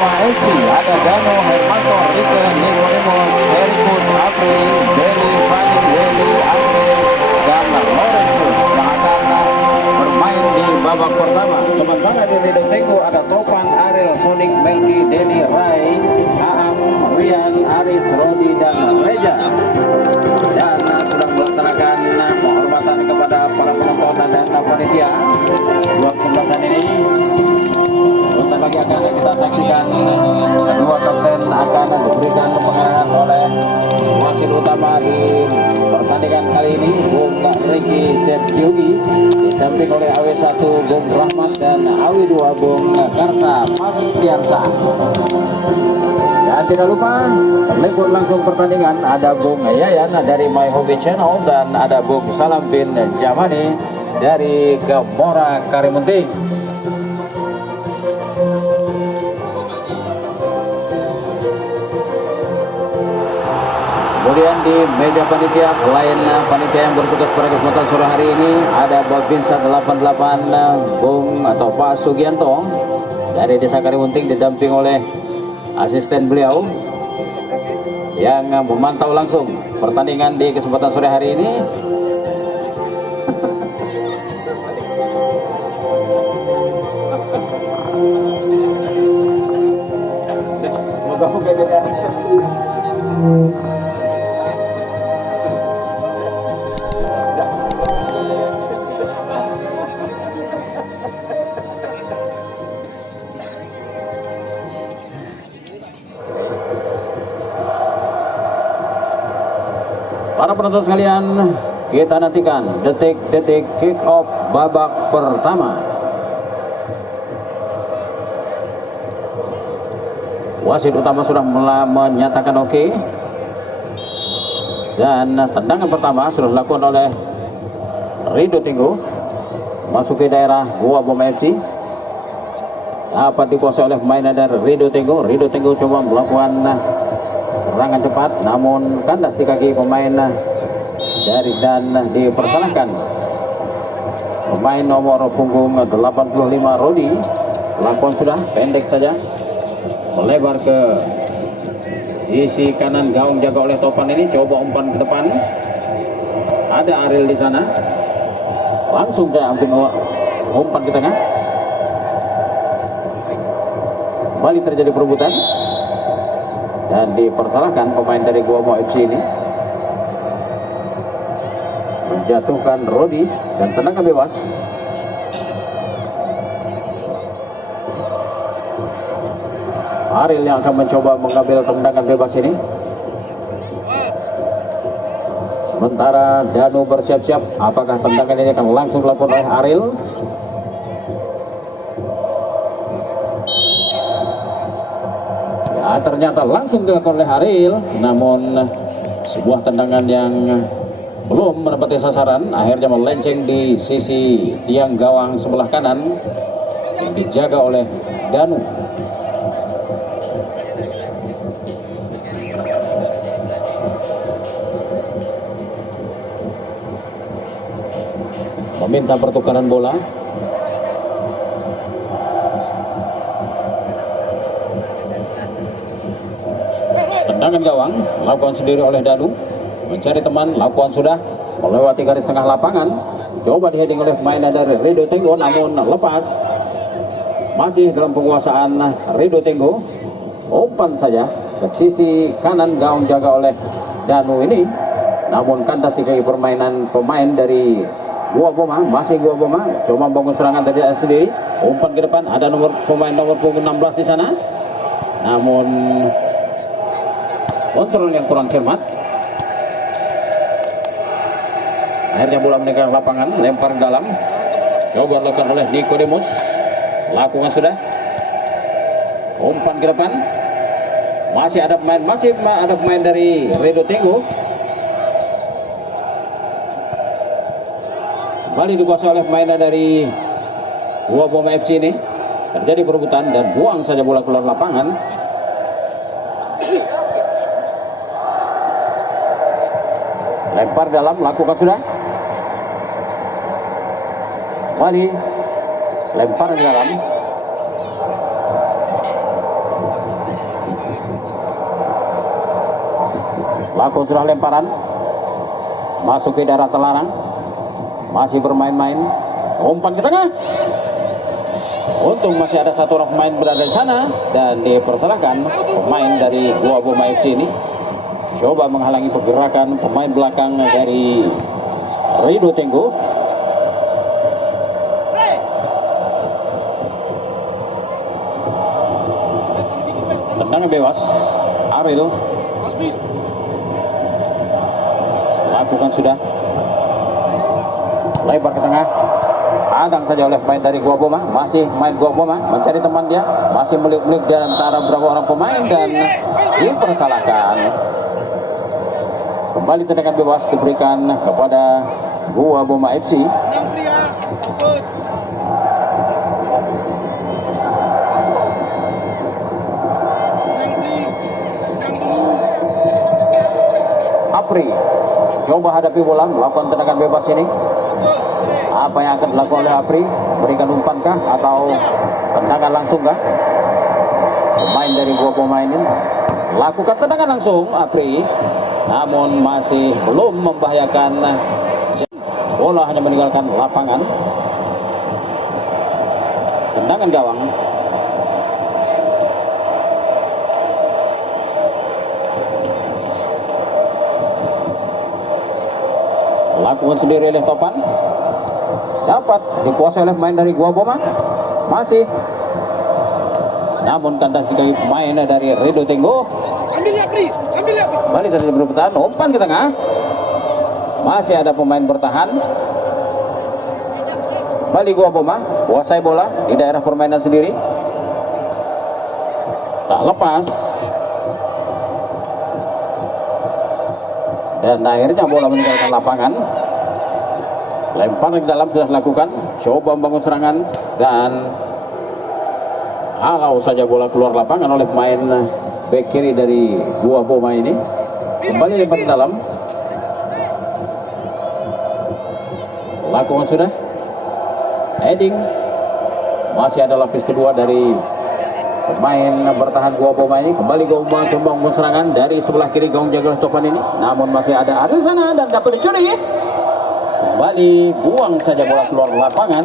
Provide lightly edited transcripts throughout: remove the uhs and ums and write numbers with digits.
Boma FC ada Dano Hermanto Rike Nicodemus Erikus Apri Deli Fani Deli Andre dan Lorenzus yang akan bermain di babak pertama. Sementara di Rido Tengku ada Topan Ariel Sonic Melki Denny Rai Aam Rian Aris Rodi dan Reja, dan sedang melaksanakan penghormatan kepada para penonton dan panitia. Dua kesempatan ini sebentar lagi akan kita saksikan kedua kapten akan diberikan pengarahan oleh wasit utama di pertandingan kali ini, Bung Ricky Septiugi, didamping oleh AW1 Bung Rahmat dan AW2 Bung Karsa Mastiansa. Dan tidak lupa terliput langsung pertandingan ada Bung Yayan dari My Hobby Channel dan ada Bung Salam bin Jamani dari Gemora Karimunting. Kemudian di meja panitia, selain panitia yang bertugas pada kesempatan sore hari ini, ada Babinsa 88 Bung atau Pak Sugianto dari Desa Karimunting, didamping oleh asisten beliau yang memantau langsung pertandingan di kesempatan sore hari ini. Para penonton sekalian, kita nantikan detik-detik kick off babak pertama. Wasit utama sudah menyatakan oke. Dan tendangan pertama sudah dilakukan oleh Rido Tengku, masuk ke daerah Gua Boma FC. Dapat dikuasai oleh pemain dari Rido Tengku. Rido Tengku coba melakukan serangan cepat, namun kandas di kaki pemain dari dan dipersalahkan pemain nomor punggung 85 Rodi. Lakukan sudah pendek saja, melebar ke sisi kanan gawang, jaga oleh Topan ini, coba umpan ke depan. Ada Ariel di sana, langsung dia ambil umpan ke tengah. Kembali terjadi perebutan dan dipersalahkan pemain dari Guamo FC ini, menjatuhkan Rodi dan tendangan bebas. Ariel yang akan mencoba mengambil tendangan bebas ini, sementara Danu bersiap-siap. Apakah tendangan ini akan langsung dilakukan oleh Ariel? Ternyata langsung dilakukan oleh Ariel, namun sebuah tendangan yang belum menepati sasaran, akhirnya melenceng di sisi tiang gawang sebelah kanan yang dijaga oleh Danu. Meminta pertukaran bola. Tendangan gawang lakukan sendiri oleh Danu, mencari teman, lakukan sudah melewati garis tengah lapangan, coba diheading oleh pemain dari Rido Tengku, namun lepas. Masih dalam penguasaan Rido Tengku, umpan saja ke sisi kanan gawang jaga oleh Danu ini, namun kandas di kaki permainan pemain dari Gua Boma. Masih Gua Boma coba membangun serangan dari sendiri, umpan ke depan. Ada pemain nomor punggung 16 di sana, namun kontrol yang kurang cermat. Akhirnya bola meninggalkan lapangan, lempar dalam, coba dilakukan oleh Nicodemus, lakukan sudah, umpan ke depan. Masih ada pemain dari Rido Tengku. Kembali dikuasai oleh pemain dari Gua Boma FC ini. Terjadi perebutan dan buang saja bola keluar lapangan. Lempar dalam, lakukan sudah. Kembali lempar ke dalam. Laku sudah lemparan masuk ke daerah terlarang, masih bermain-main, umpan ke tengah. Untung masih ada satu orang pemain berada di sana dan dipersalahkan. Pemain dari Gua Boma FC ini coba menghalangi pergerakan pemain belakang dari Rido Tenggo. Tendangan bebas, Ariel lakukan sudah, lebar ke tengah, kadang saja oleh pemain dari Gua Boma. Masih main Gua Boma mencari teman dia, masih melik-melik di antara beberapa orang pemain dan dipersalahkan. Kembali tendangan bebas diberikan kepada Gua Boma FC. Apri coba hadapi bola, melakukan tendangan bebas ini. Apa yang akan dilakukan oleh Apri? Berikan umpan kah atau tendangan langsung kah? Pemain dari Gua Boma ini lakukan tendangan langsung Apri, namun masih belum membahayakan. Bola hanya meninggalkan lapangan. Tendangan gawang. Lakukan sendiri oleh Topan, dapat dikuasai oleh pemain dari Gua Boma, masih, namun kandas sekali pemain dari Rido Tenggo. Kembali dari bertahan, umpan ke tengah, masih ada pemain bertahan. Kembali Gua Boma kuasai bola di daerah permainan sendiri, tak lepas. Dan akhirnya bola meninggalkan lapangan. Lempar ke dalam sudah dilakukan, coba membangun serangan dan halau saja bola keluar lapangan oleh pemain bek kiri dari Gua Boma ini. Kembali lempar ke dalam, lakukan sudah, heading. Masih ada lapis kedua dari pemain bertahan Gua Boma ini. Kembali Gua Boma membangun serangan dari sebelah kiri gawang jaga Topan ini, namun masih ada di sana dan dapat dicuri. Kembali buang saja bola keluar lapangan,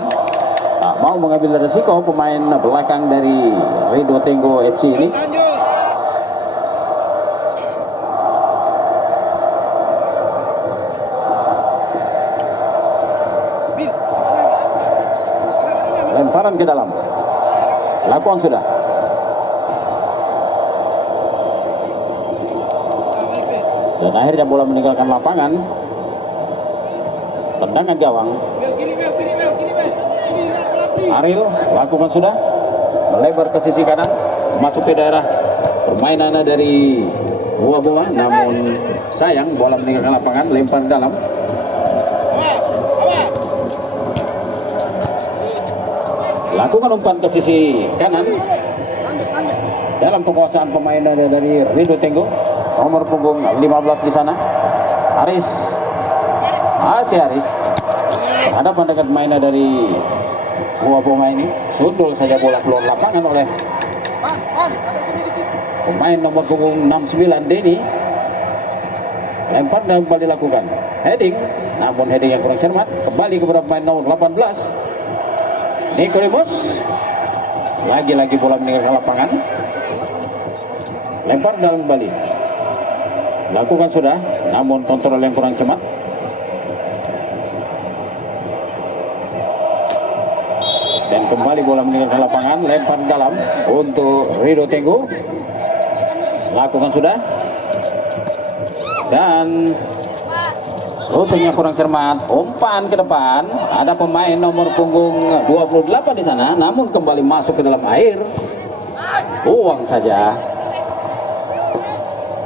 tak mau mengambil resiko pemain belakang dari Rido Tenggo FC ini. Lemparan ke dalam, lakukan sudah. Dan akhirnya bola meninggalkan lapangan. Tendangan gawang. Ariel lakukan sudah, melebar ke sisi kanan, masuk ke daerah permainan dari Gua Boma, namun sayang bola meninggalkan lapangan, lempar dalam. Lakukan umpan ke sisi kanan dalam penguasaan pemain dari Rido Tenggo, nomor punggung 15 di sana. Aris, masih Aris berhadapan dengan pemain dari Gua Boma ini. Sundul saja bola keluar lapangan oleh pemain nomor punggung 69 Denny. Lempar dan kembali dilakukan heading, namun heading yang kurang cermat. Kembali kepada pemain nomor 18 Nicodemus. Lagi-lagi bola meninggalkan lapangan, lempar dalam kembali, lakukan sudah, namun kontrol yang kurang cermat. Dan kembali bola meninggalkan lapangan, lempar dalam untuk Rido Tenggo, lakukan sudah, dan rutenya kurang cermat. Umpan ke depan, ada pemain nomor punggung 28 di sana, namun kembali masuk ke dalam air, buang saja.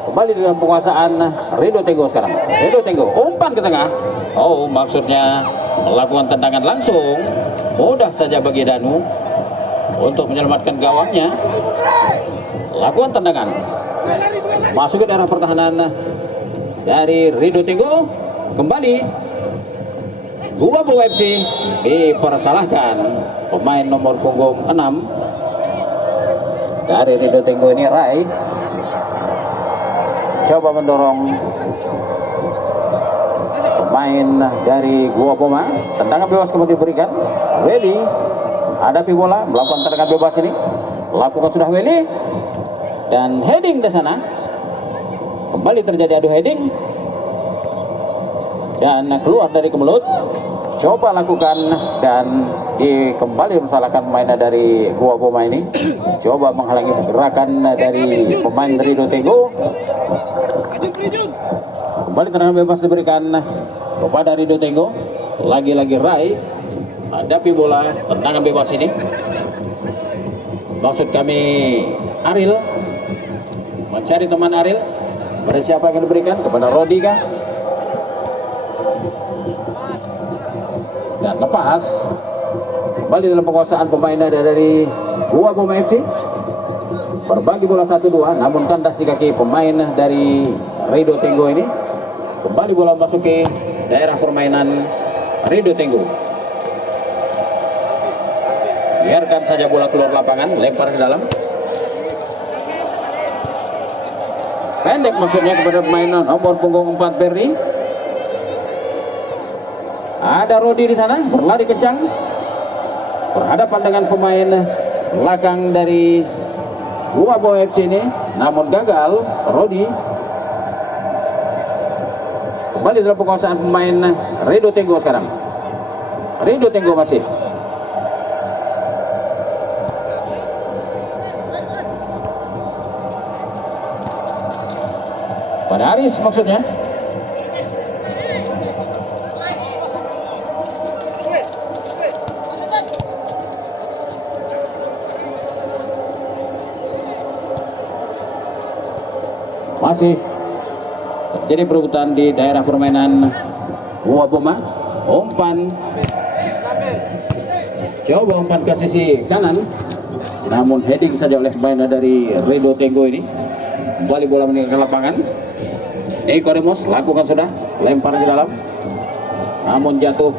Kembali dalam penguasaan Rido Tenggo sekarang. Rido Tenggo, umpan ke tengah. Oh, maksudnya melakukan tendangan langsung. Mudah saja bagi Danu untuk menyelamatkan gawangnya. Lakukan tendangan, masuk ke daerah pertahanan dari Rido Tenggo. Kembali Gua Boma FC dipersalahkan pemain nomor punggung 6 dari Rido Tenggo ini, Rai. coba mendorong pemain dari Gua Boma. Tendangan bebas kembali diberikan. Welly hadapi bola, melakukan tendangan bebas ini. Lakukan sudah Welly. Dan heading di sana. Kembali terjadi adu heading. Dan keluar dari kemelut. Coba lakukan dan kembali menyalahkan pemainnya dari Gua Boma ini. Coba menghalangi gerakan dari pemain Rido Tego. Kembali tendangan bebas diberikan kepada Rido Tego. Lagi-lagi Rai hadapi bola, tendangan bebas ini. Maksud kami Ariel mencari teman Ariel. Pada siapa yang diberikan? Kepada Rodi kah? Dan lepas. Kembali dalam penguasaan pemainnya dari Gua Boma FC. Berbagi bola 1-2, namun kandas di kaki pemain dari Rido Tenggo ini. Kembali bola memasuki daerah permainan Rido Tenggo. Biarkan saja bola keluar lapangan, lempar ke dalam. Pendek maksudnya kepada pemain nomor punggung 4 Berni. Ada Rodi di sana, berlari kencang. Berhadapan dengan pemain belakang dari Gua Boma FC ini, namun gagal. Rodi kembali dalam penguasaan pemain Rido Tenggo sekarang. Rido Tenggo masih. Pada Aris maksudnya. Masih terjadi perebutan di daerah permainan Gua Boma. Umpan, coba umpan ke sisi kanan, namun heading saja oleh pemain dari Rido Tenggo ini. Kembali bola meninggalkan lapangan. Nicodemus lakukan sudah, lempar ke dalam, namun jatuh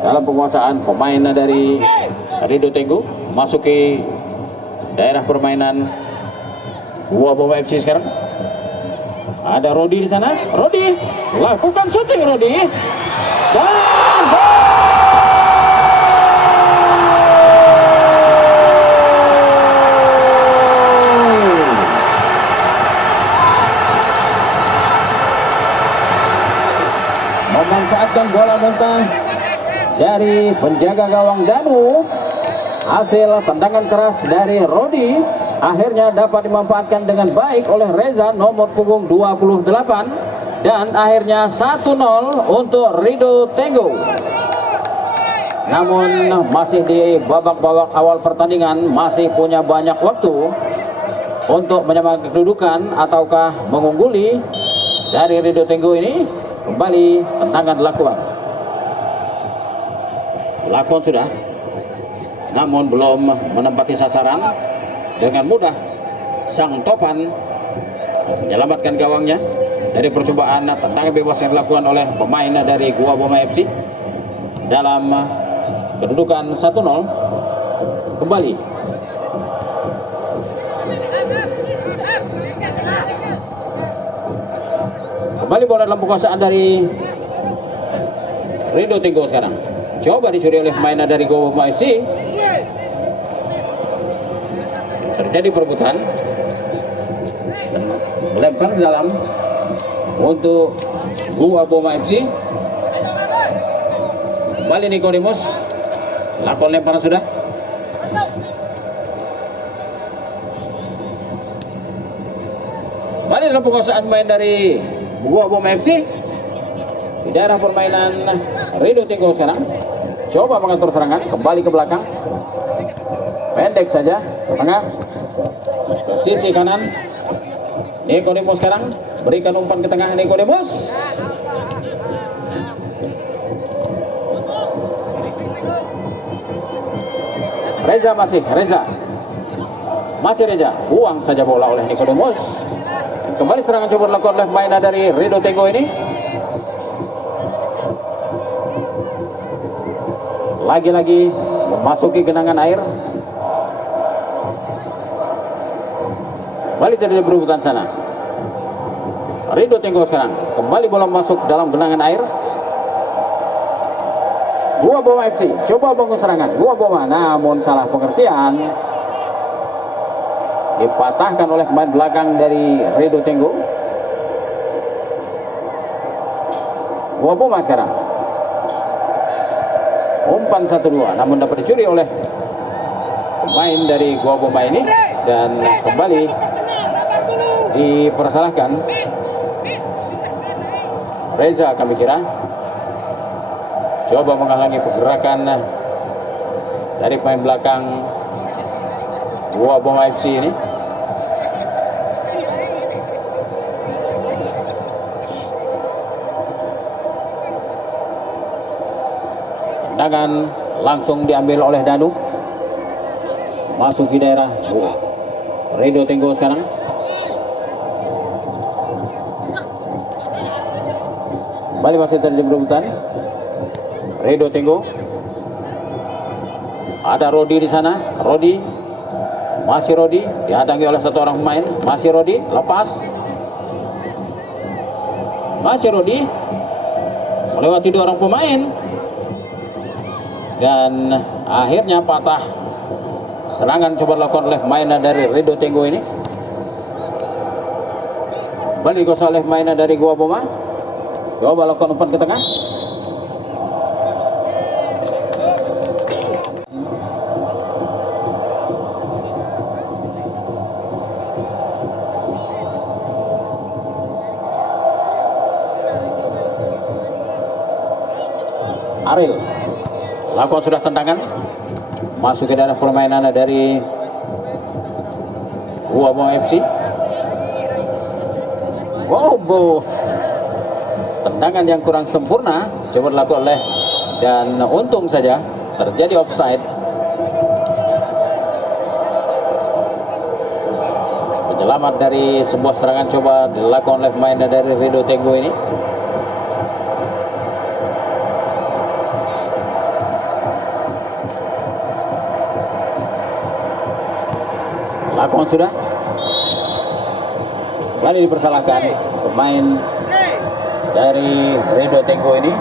dalam penguasaan pemain dari Rido Tenggo. Masuki daerah permainan Gua Boma FC sekarang. Ada Rodi di sana. Rodi lakukan shooting Rodi. Dan memanfaatkan bola muntah dari penjaga gawang Danu. Hasil tendangan keras dari Rodi akhirnya dapat dimanfaatkan dengan baik oleh Reza nomor punggung 28, dan akhirnya 1-0 untuk Rido Tenggo. Namun masih di babak-babak awal pertandingan, masih punya banyak waktu untuk menyamakan kedudukan ataukah mengungguli dari Rido Tenggo ini. Kembali tendangan dilakukan. Lakon sudah, namun belum menempati sasaran. Dengan mudah sang Topan menyelamatkan gawangnya dari percobaan tendangan bebas yang dilakukan oleh pemain dari Gua Boma FC dalam kedudukan 1-0. Kembali bola dalam penguasaan dari Rido Tenggo sekarang. Coba dicuri oleh pemain dari Gua Boma FC. Terjadi perebutan, lempar ke dalam untuk Gua Boma FC. Kembali Nicodemus, lakon lemparan sudah. Kembali dalam penguasaan main dari Gua Boma FC di daerah permainan Rido Tenggo sekarang. Coba mengatur serangan, kembali ke belakang, pendek saja ke tengah, ke sisi kanan. Nicodemus sekarang berikan umpan ke tengah. Nicodemus Reza masih Reza, buang saja bola oleh Nicodemus. Kembali serangan coba dilakukan oleh pemain dari Rido Tenggo ini. Lagi-lagi memasuki genangan air. Balik dari perebutan sana. Rido Tenggo sekarang. Kembali bola masuk dalam genangan air. Gua Boma FC coba bangun serangan. Gua Boma namun salah pengertian. Dipatahkan oleh pemain belakang dari Rido Tenggo. Gua Boma sekarang. Umpan 1-2 namun dapat dicuri oleh pemain dari Gua Boma ini dan kembali dipersalahkan. Reza kami kira coba menghalangi pergerakan dari pemain belakang Gua Boma FC ini. Tendangan langsung diambil oleh Danu. Masuk di daerah Rido Tenggo sekarang. Kembali masih terjadi perebutan. Rido Tenggo. Ada Rodi di sana. Rodi. Masih Rodi. Dihadangi oleh satu orang pemain. Masih Rodi. Lepas. Masih Rodi. Melewati dua orang pemain. Dan akhirnya patah. Serangan coba dilakukan oleh pemain dari Rido Tenggo ini. Kembali dikuasai oleh pemain dari Gua Boma. Coba lakukan umpan ke tengah. Ariel lakukan sudah tendangan. Masuk ke daerah permainan dari Gua Boma FC. Wow, tendangan yang kurang sempurna coba dilakukan oleh, dan untung saja terjadi offside. Penyelamat dari sebuah serangan coba dilakukan oleh pemain dari Rido Tenggo ini. Lakukan sudah. Kali dipersalahkan pemain dari Rido Tenggo ini.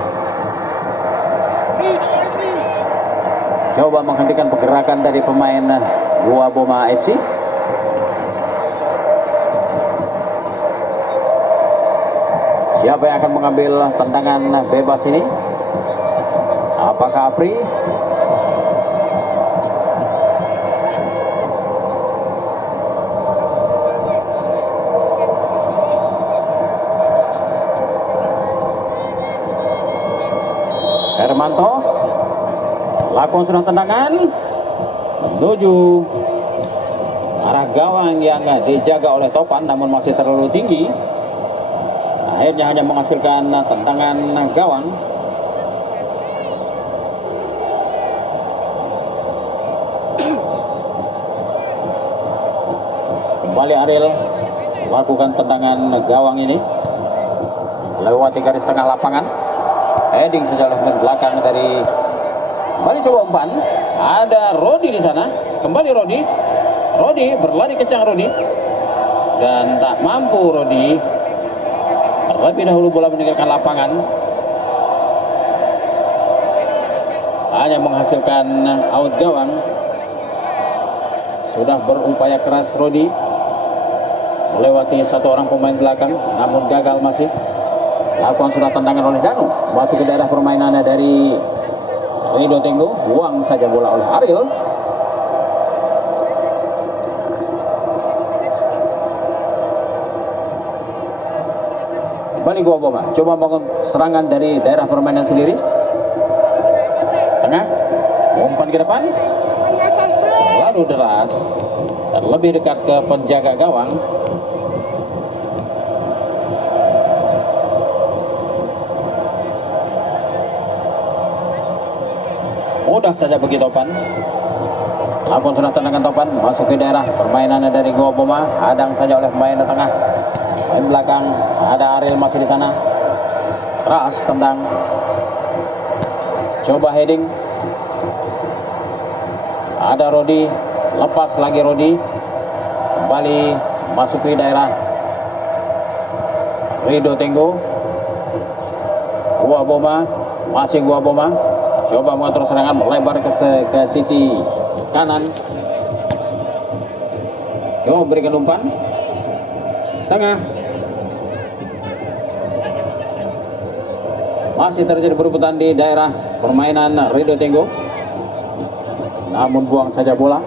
Coba menghentikan pergerakan dari pemain Gua Boma FC. Siapa yang akan mengambil tendangan bebas ini? Apakah Apri? Hermanto lakukan sudah tendangan menuju arah gawang yang dijaga oleh Topan namun masih terlalu tinggi. Akhirnya hanya menghasilkan tendangan gawang. Kembali Ariel lakukan tendangan gawang ini lewati garis tengah lapangan. Heading sejauh belakang dari kembali coba umpan. Ada Rodi di sana. Kembali Rodi. Rodi berlari kencang Rodi. Dan tak mampu Rodi. Terlebih dahulu bola meninggalkan lapangan. Hanya menghasilkan out gawang. Sudah berupaya keras Rodi melewati satu orang pemain belakang namun gagal masih. Lakukan sudah tendangan oleh Danu. Masuk ke daerah permainannya dari Rido Tenggo. Buang saja bola oleh Ariel. Kembali Gua Boma. Coba bangun serangan dari daerah permainan sendiri. Tengah. Umpan ke depan. Lalu deras. Dan lebih dekat ke penjaga gawang. Mudah saja bagi Topan. Lakukan sudah tendangan Topan. Masuk ke daerah permainannya dari Gua Boma. Hadang saja oleh pemain tengah. Pemain belakang. Ada Ariel masih di sana. Keras tendang. Coba heading. Ada Rodi. Lepas lagi Rodi. Kembali masuk ke daerah Rido Tenggo. Gua Boma, masih Gua Boma. Coba mengatur serangan melebar ke sisi kanan. Coba berikan umpan tengah. Masih terjadi perebutan di daerah permainan Rido Tenggo, namun buang saja bola.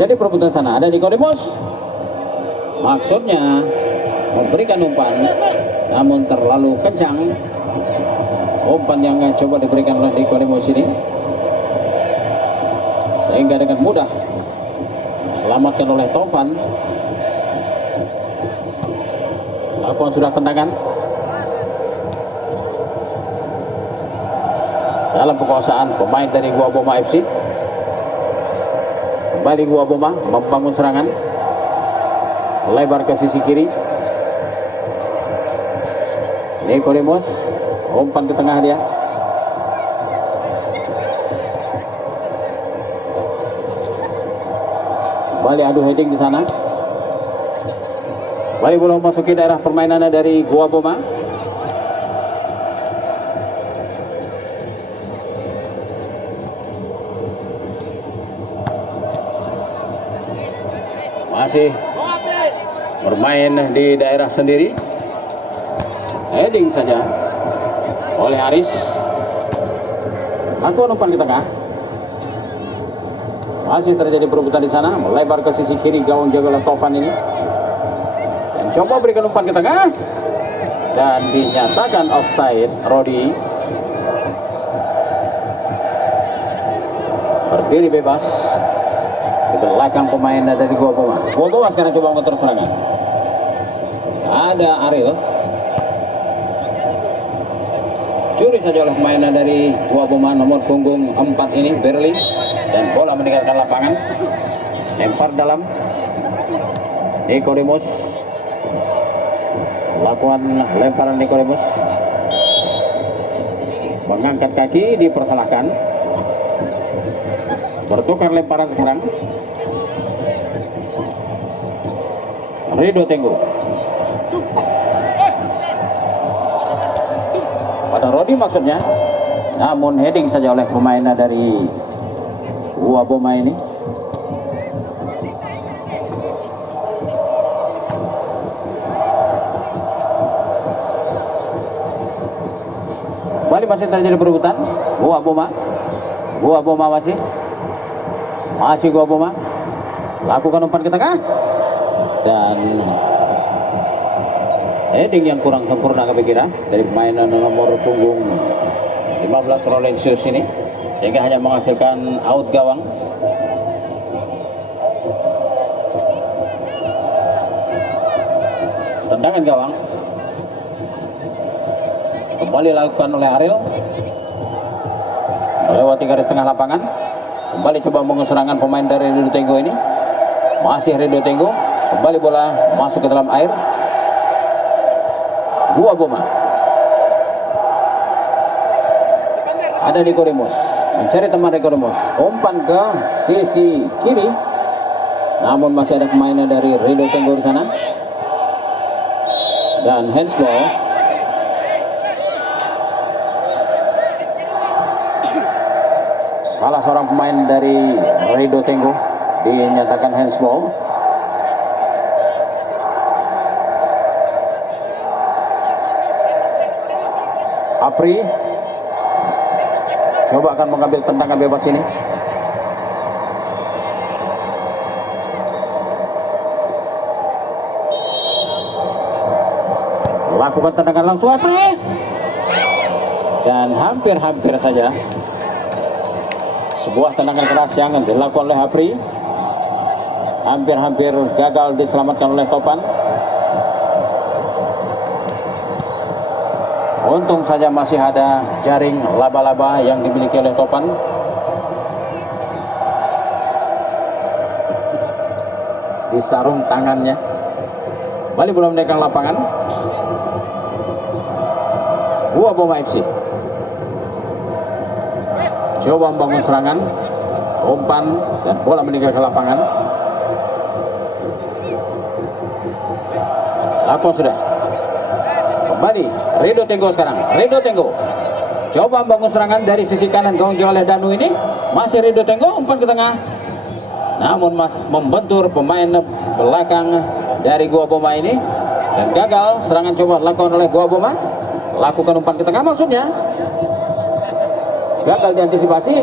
Jadi perebutan sana ada Nicodemus, maksudnya memberikan umpan, namun terlalu kencang umpan yang coba diberikan oleh Nicodemus ini, sehingga dengan mudah diselamatkan oleh Tovan. Lakukan sudah tendangan dalam penguasaan pemain dari Gua Boma FC. Kembali Gua Boma membangun serangan lebar ke sisi kiri. Nicodemus umpan ke tengah dia. Kembali adu heading di sana. Kembali bola memasuki daerah permainannya dari Gua Boma. Masih bermain di daerah sendiri. Heading saja oleh Aris. Lakukan umpan di tengah. Masih terjadi perebutan di sana, melebar ke sisi kiri gawang jaga oleh Tovan ini. Dan coba berikan umpan ke tengah. Dan dinyatakan offside. Rodi berdiri bebas di belakang pemain dari Gua Boma. Gua Boma sekarang coba mengatur serangan. Ada Ariel. Curi saja oleh pemain dari Gua Boma nomor punggung 4 ini, Berli. Dan bola meninggalkan lapangan. Lempar dalam. Nicodemus. Lakukan lemparan Nicodemus. Mengangkat kaki, dipersalahkan. Bertukar lemparan sekarang. Rido Tenggo. Pada Rodi maksudnya. Namun heading saja oleh pemain dari Gua Boma ini. Kembali masih terjadi perebutan. Gua Boma. Gua Boma masih Gua Boma. Lakukan umpan ke tengah. Dan heading yang kurang sempurna kira-kira dari pemain nomor punggung 15 Rolensius ini, sehingga hanya menghasilkan out gawang. Tendangan gawang kembali dilakukan oleh Ariel melewati garis tengah lapangan. Kembali coba menguserangan pemain dari Rido Tenggo ini. Masih Rido Tenggo. Kembali bola masuk ke dalam air. Gua Boma. Ada Nicodemus mencari teman Nicodemus. Umpan ke sisi kiri. Namun masih ada pemainnya dari Rido Tenggo di sana. Dan handsball. Salah seorang pemain dari Rido Tenggo dinyatakan handsball. Apri coba akan mengambil tendangan bebas ini. Lakukan tendangan langsung Apri. Dan hampir-hampir saja sebuah tendangan keras yang dilakukan oleh Apri. Hampir-hampir gagal diselamatkan oleh Tovan. Untung saja masih ada jaring laba-laba yang dimiliki oleh Tovan. Di sarung tangannya. Kembali bola menaikkan lapangan. Gua Boma FC. Coba membangun serangan. Umpan dan bola meninggalkan lapangan. Lakon sudah. Kembali Rido Tenggo sekarang. Rido Tenggo coba bangun serangan dari sisi kanan gawang oleh Danu ini. Masih Rido Tenggo umpan ke tengah. Namun membentur pemain belakang dari Gua Boma ini dan gagal. Serangan coba dilakukan oleh Gua Boma. Lakukan umpan ke tengah maksudnya. Gagal diantisipasi.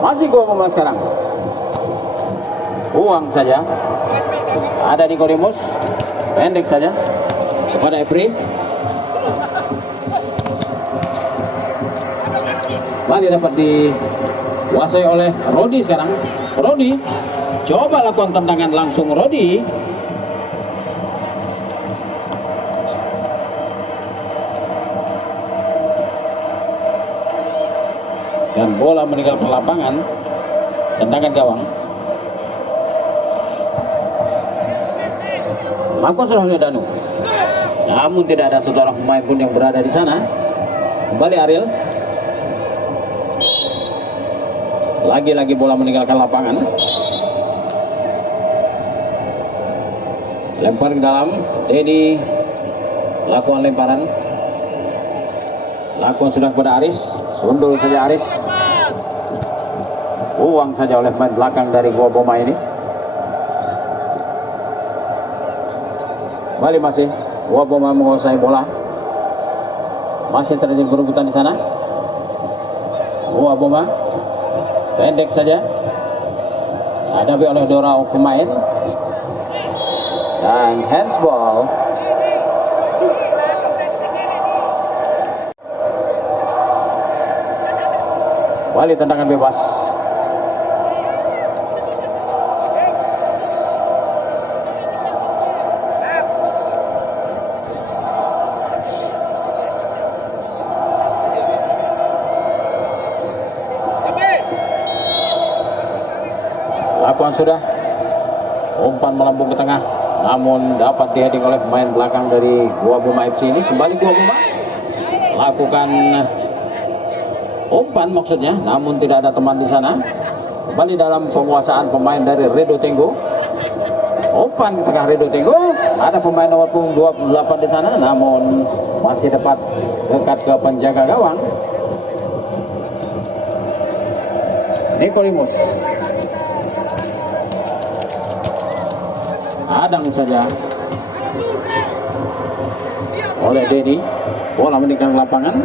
Masih Gua Boma sekarang. Uang saja. Ada Nicodemus. Pendek saja kepada Efri. Bali dapat dikuasai oleh Rodi sekarang. Rodi coba lakukan tendangan langsung Rodi. Dan bola meninggalkan lapangan. Tendangan gawang. Lakukan sudah oleh Danu. Namun tidak ada seorang pemain pun yang berada di sana. Kembali Ariel. Lagi-lagi bola meninggalkan lapangan. Lempar ke dalam. Dedi lakukan lemparan. Lakukan sudah kepada Aris. Sundul saja Aris. Uang saja oleh pemain belakang dari Gua Boma ini. Kembali masih Gua Boma menguasai bola. Masih terjadi kerubutan di sana. Gua Boma pendek saja. Hadapi oleh dua pemain. Dan handsball. Kembali tendangan bebas. Lakukan sudah. Umpan melambung ke tengah. Namun dapat dihading oleh pemain belakang dari Gua Boma FC ini. Kembali Gua Boma. Lakukan umpan maksudnya. Namun tidak ada teman di sana. Kembali dalam penguasaan pemain dari Rido Tenggo. Umpan ke tengah Rido Tenggo. Ada pemain nomor punggung 28 di sana. Namun masih dapat dekat ke penjaga gawang. Nicodemus. Adang saja oleh Dedi. Bola meninggalkan lapangan.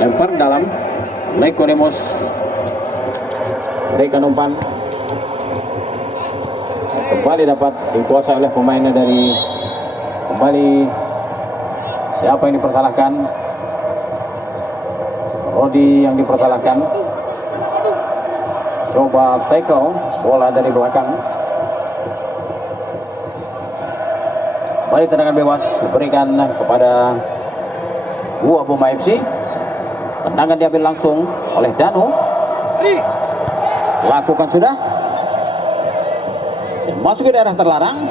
Lempar dalam. Nicodemus berikan umpan. Kembali dapat dikuasai oleh pemainnya dari kembali. Siapa yang dipersalahkan? Rodi yang dipersalahkan. Coba tackle bola dari belakang. Balik tendangan bebas diberikan kepada Gua Boma FC. Tendangan diambil langsung oleh Danu. Lakukan sudah. Masuk ke daerah terlarang.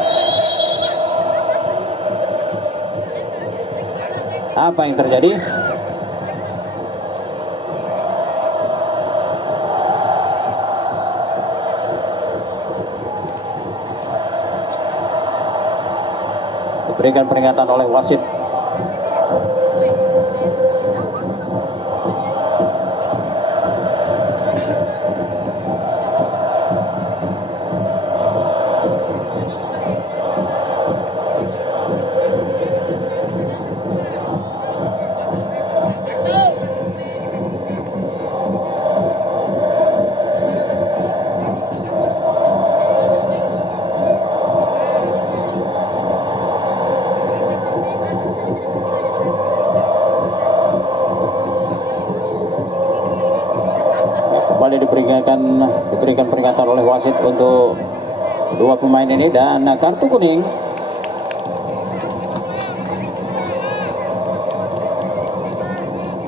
Apa yang terjadi? Diberikan peringatan oleh wasit. Diberikan peringatan oleh wasit untuk dua pemain ini dan kartu kuning.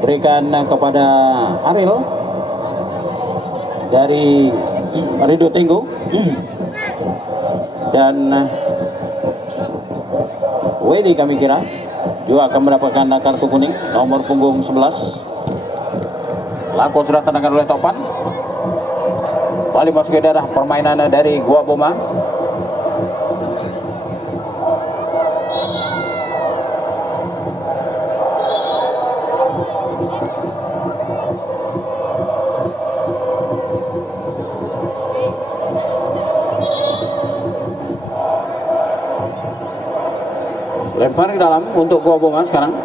Berikan kepada Ariel dari Rido Tenggo dan Wedi kami kira juga akan mendapatkan kartu kuning nomor punggung 11. Lakukan sudah tendangan oleh Topan. Kembali masuk ke daerah permainan dari Gua Boma. Lempar ke dalam untuk Gua Boma sekarang.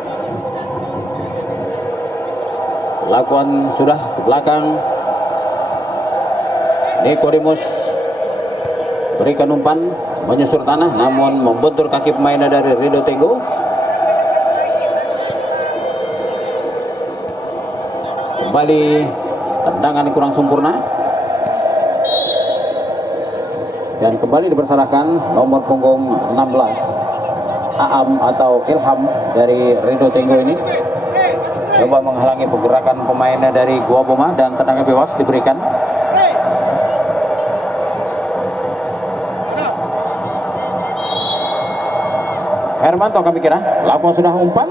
Lakukan sudah ke belakang. Nicodemus berikan umpan menyusur tanah, namun membentur kaki pemain dari Rido Tenggo. Kembali tendangan kurang sempurna, dan kembali dipersalahkan nomor punggung 16 Aam atau Ilham dari Rido Tenggo ini. Coba menghalangi pergerakan pemain dari Gua Boma dan tendangan bebas diberikan. Hermanto kami kira lakukan sudah umpan,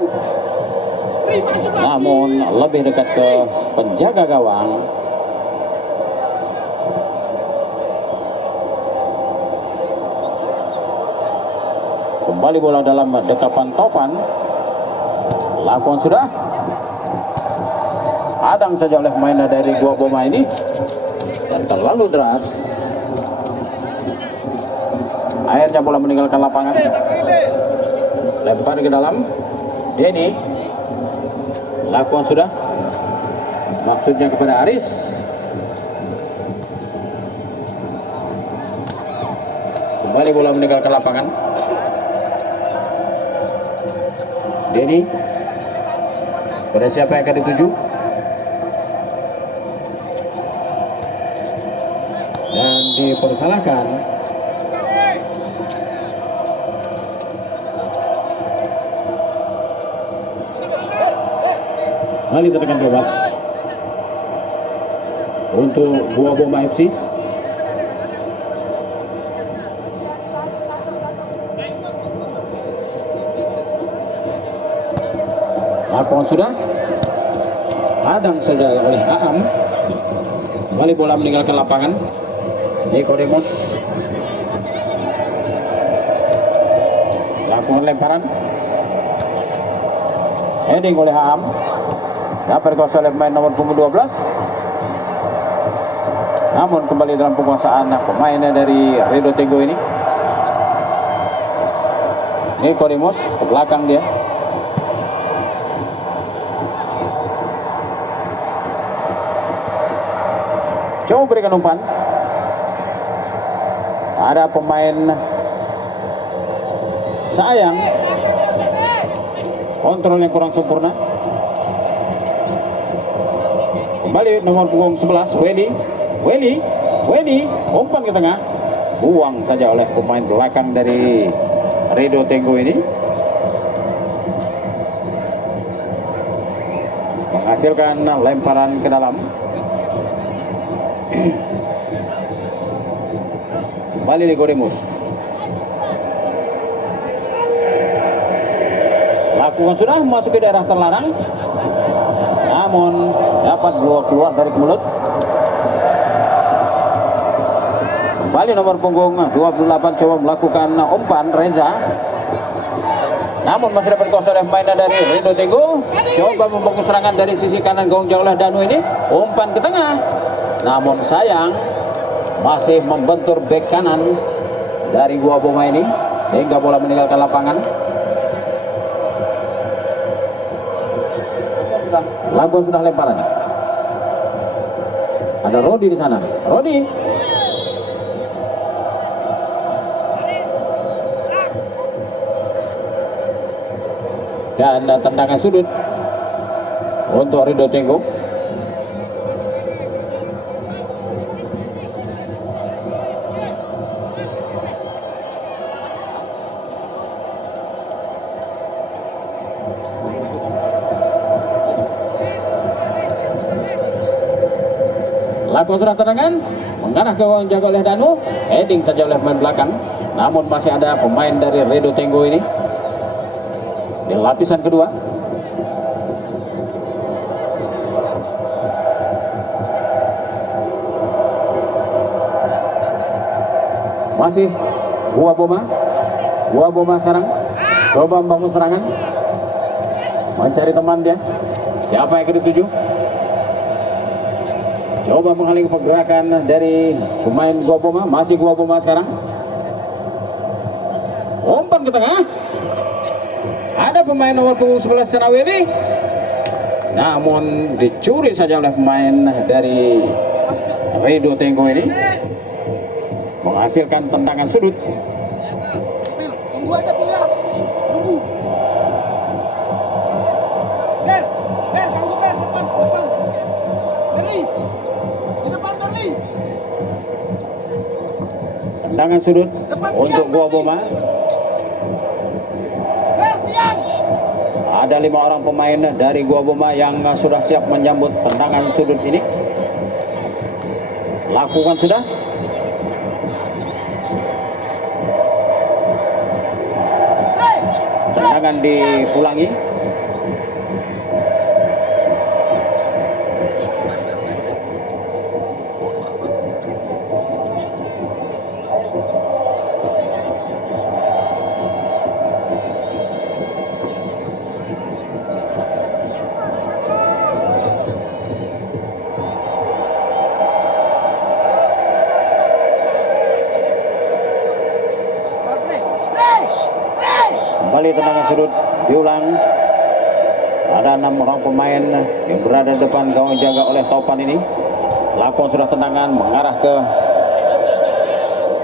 namun lebih dekat ke penjaga gawang. Kembali bola dalam dekapan topan. Lakukan sudah, hadang saja oleh pemain dari Gua Boma ini, dan terlalu deras. Akhirnya bola meninggalkan lapangan. Lempar ke dalam. Denny lakukan sudah, maksudnya kepada Aris. Kembali bola meninggalkan lapangan. Denny, pada siapa yang akan dituju? Dan dipersalahkan. Kali tendangan bebas untuk Gua Boma FC. Lakukan sudah, hadang saja oleh Aam. Kembali bola meninggalkan lapangan. Nicodemus lakukan lemparan, heading oleh Aam. Dapat dikuasai oleh pemain nomor punggung 12. Namun kembali dalam penguasaan pemainnya dari Rido Tenggo ini. Nicodemus ke belakang dia. Coba berikan umpan. Ada pemain sayang, kontrol yang kurang sempurna. Kembali nomor punggung 11 Wedi, umpan ke tengah, buang saja oleh pemain belakang dari Rido Tenggo ini, menghasilkan lemparan ke dalam. Kembali Nicodemus, lakukan sudah, masuk ke daerah terlarang, namun dapat keluar dari mulut. Kembali nomor punggung 28 coba melakukan umpan Reza, namun masih dapat dikuasai oleh pemain dari Rido Tenggo. Coba membangun serangan dari sisi kanan gawang jauh oleh Danu ini, umpan ke tengah, namun sayang masih membentur bek kanan dari Gua Boma ini, sehingga bola meninggalkan lapangan. Lakukan sudah lemparan. Ada Rodi di sana. Rodi. Dan tendangan sudut untuk Rido Tenggo. Lakukan sudah tendangan, mengarah ke gawang jaga oleh Danu, heading saja oleh pemain belakang. Namun masih ada pemain dari Rido Tenggo ini di lapisan kedua. Masih Gua Boma sekarang coba membangun serangan, mencari teman dia. Siapa yang dituju? Coba menghalangi pergerakan dari pemain Gua Boma. Masih Gua Boma sekarang. Umpan ke tengah. Ada pemain nomor punggung 11 Senawiri. Namun dicuri saja oleh pemain dari Rido Tenggo ini, menghasilkan tendangan sudut. Tunggu aja pilih, tunggu. Ber, ganggu Ber, depan. Berli, di depan Berli. Tendangan sudut Depan, untuk Gua Boma. Ber, diam. Ada 5 orang pemain dari Gua Boma yang sudah siap menyambut tendangan sudut ini. Lakukan sudah. Tendangan diulangi. Kembali tendangan sudut diulang. Ada 6 orang pemain yang berada di depan gawang jaga oleh Topan ini. Lakukan sudah tendangan mengarah ke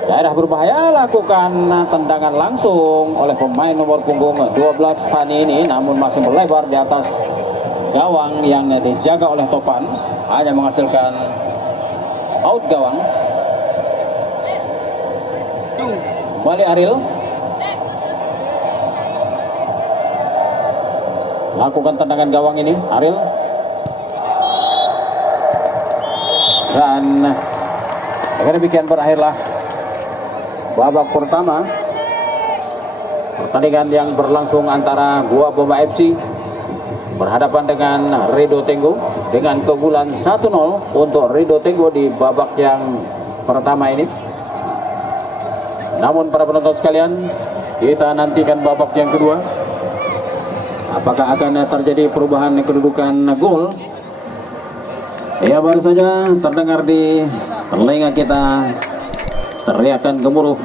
daerah berbahaya. Lakukan tendangan langsung oleh pemain nomor punggung 12 Fani ini, namun masih melebar di atas gawang yang dijaga oleh Topan, hanya menghasilkan out gawang. Kembali Ariel. Lakukan tendangan gawang ini Ariel. Dan dengan demikian berakhirlah babak pertama pertandingan yang berlangsung antara Gua Boma FC berhadapan dengan Rido Tenggo dengan keunggulan 1-0 untuk Rido Tenggo di babak yang pertama ini. Namun para penonton sekalian, kita nantikan babak yang kedua. Apakah akan terjadi perubahan kedudukan gol? Ya, baru saja terdengar di telinga kita teriakan gemuruh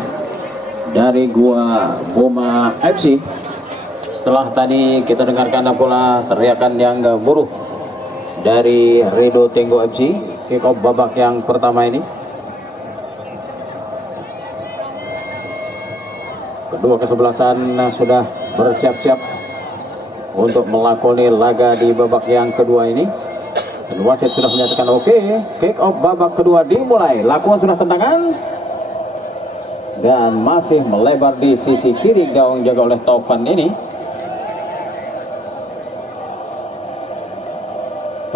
dari Gua Boma FC. Setelah tadi kita dengarkan pula teriakan yang gemuruh dari Rido Tenggo FC. Kick off babak yang pertama ini. Kedua kesebelasan sudah bersiap-siap untuk melakoni laga di babak yang kedua ini, dan wasit sudah menyatakan oke. Kick off babak kedua dimulai. Lakukan sudah tendangan dan masih melebar di sisi kiri gawang jaga oleh Topan ini.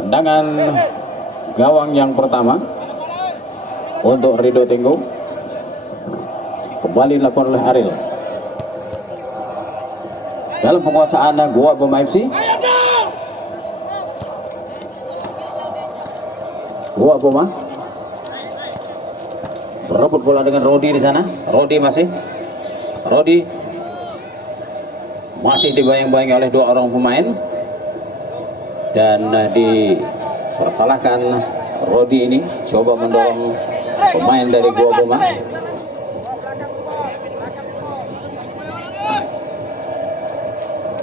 Tendangan gawang yang pertama untuk Rido Tenggo kembali dilakukan oleh Ariel dalam penguasaan Gua Boma FC. Gua Boma berebut bola dengan Rodi di sana. Rodi masih dibayang-bayangi oleh 2 orang pemain dan dipersalahkan. Rodi ini coba mendorong pemain dari Gua Boma.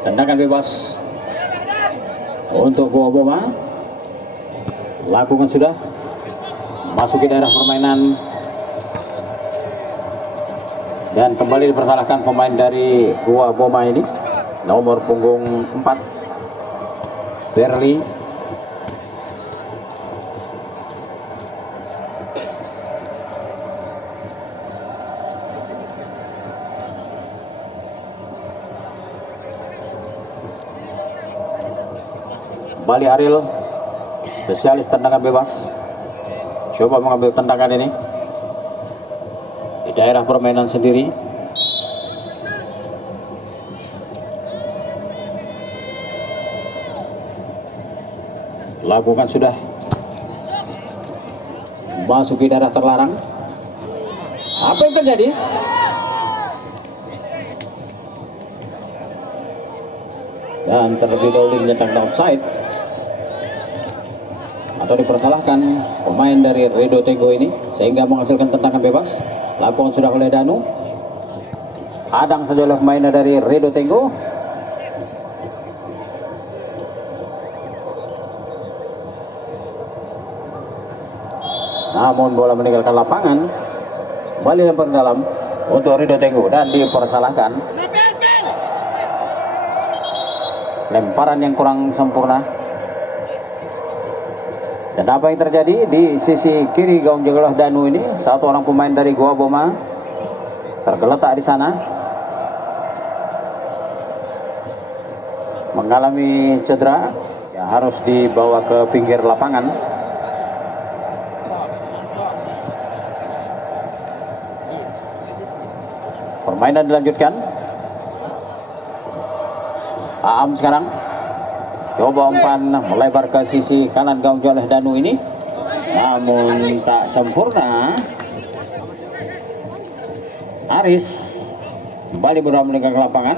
Tendangan bebas untuk Gua Boma. Lakukan sudah, masuki daerah permainan dan kembali dipersalahkan pemain dari Gua Boma ini, nomor punggung 4 Berli. Kembali Ariel, spesialis tendangan bebas, coba mengambil tendangan ini di daerah permainan sendiri. Lakukan sudah, masuki daerah terlarang. Apa yang terjadi? Dan terlebih dahulu dinyatakan offside atau dipersalahkan pemain dari Rido Tenggo ini sehingga menghasilkan tendangan bebas. Lakukan sudah oleh Danu. Hadang saja oleh pemain dari Rido Tenggo. Namun bola meninggalkan lapangan, kembali lempar ke dalam untuk Rido Tenggo dan dipersalahkan. Lemparan yang kurang sempurna. Dan apa yang terjadi di sisi kiri gawang jaga Danu ini, satu orang pemain dari Goa Boma tergeletak di sana, mengalami cedera, ya harus dibawa ke pinggir lapangan. Permainan dilanjutkan. Aam sekarang coba umpan melebar ke sisi kanan gawang oleh Danu ini, namun tak sempurna. Aris kembali berusaha meninggalkan lapangan.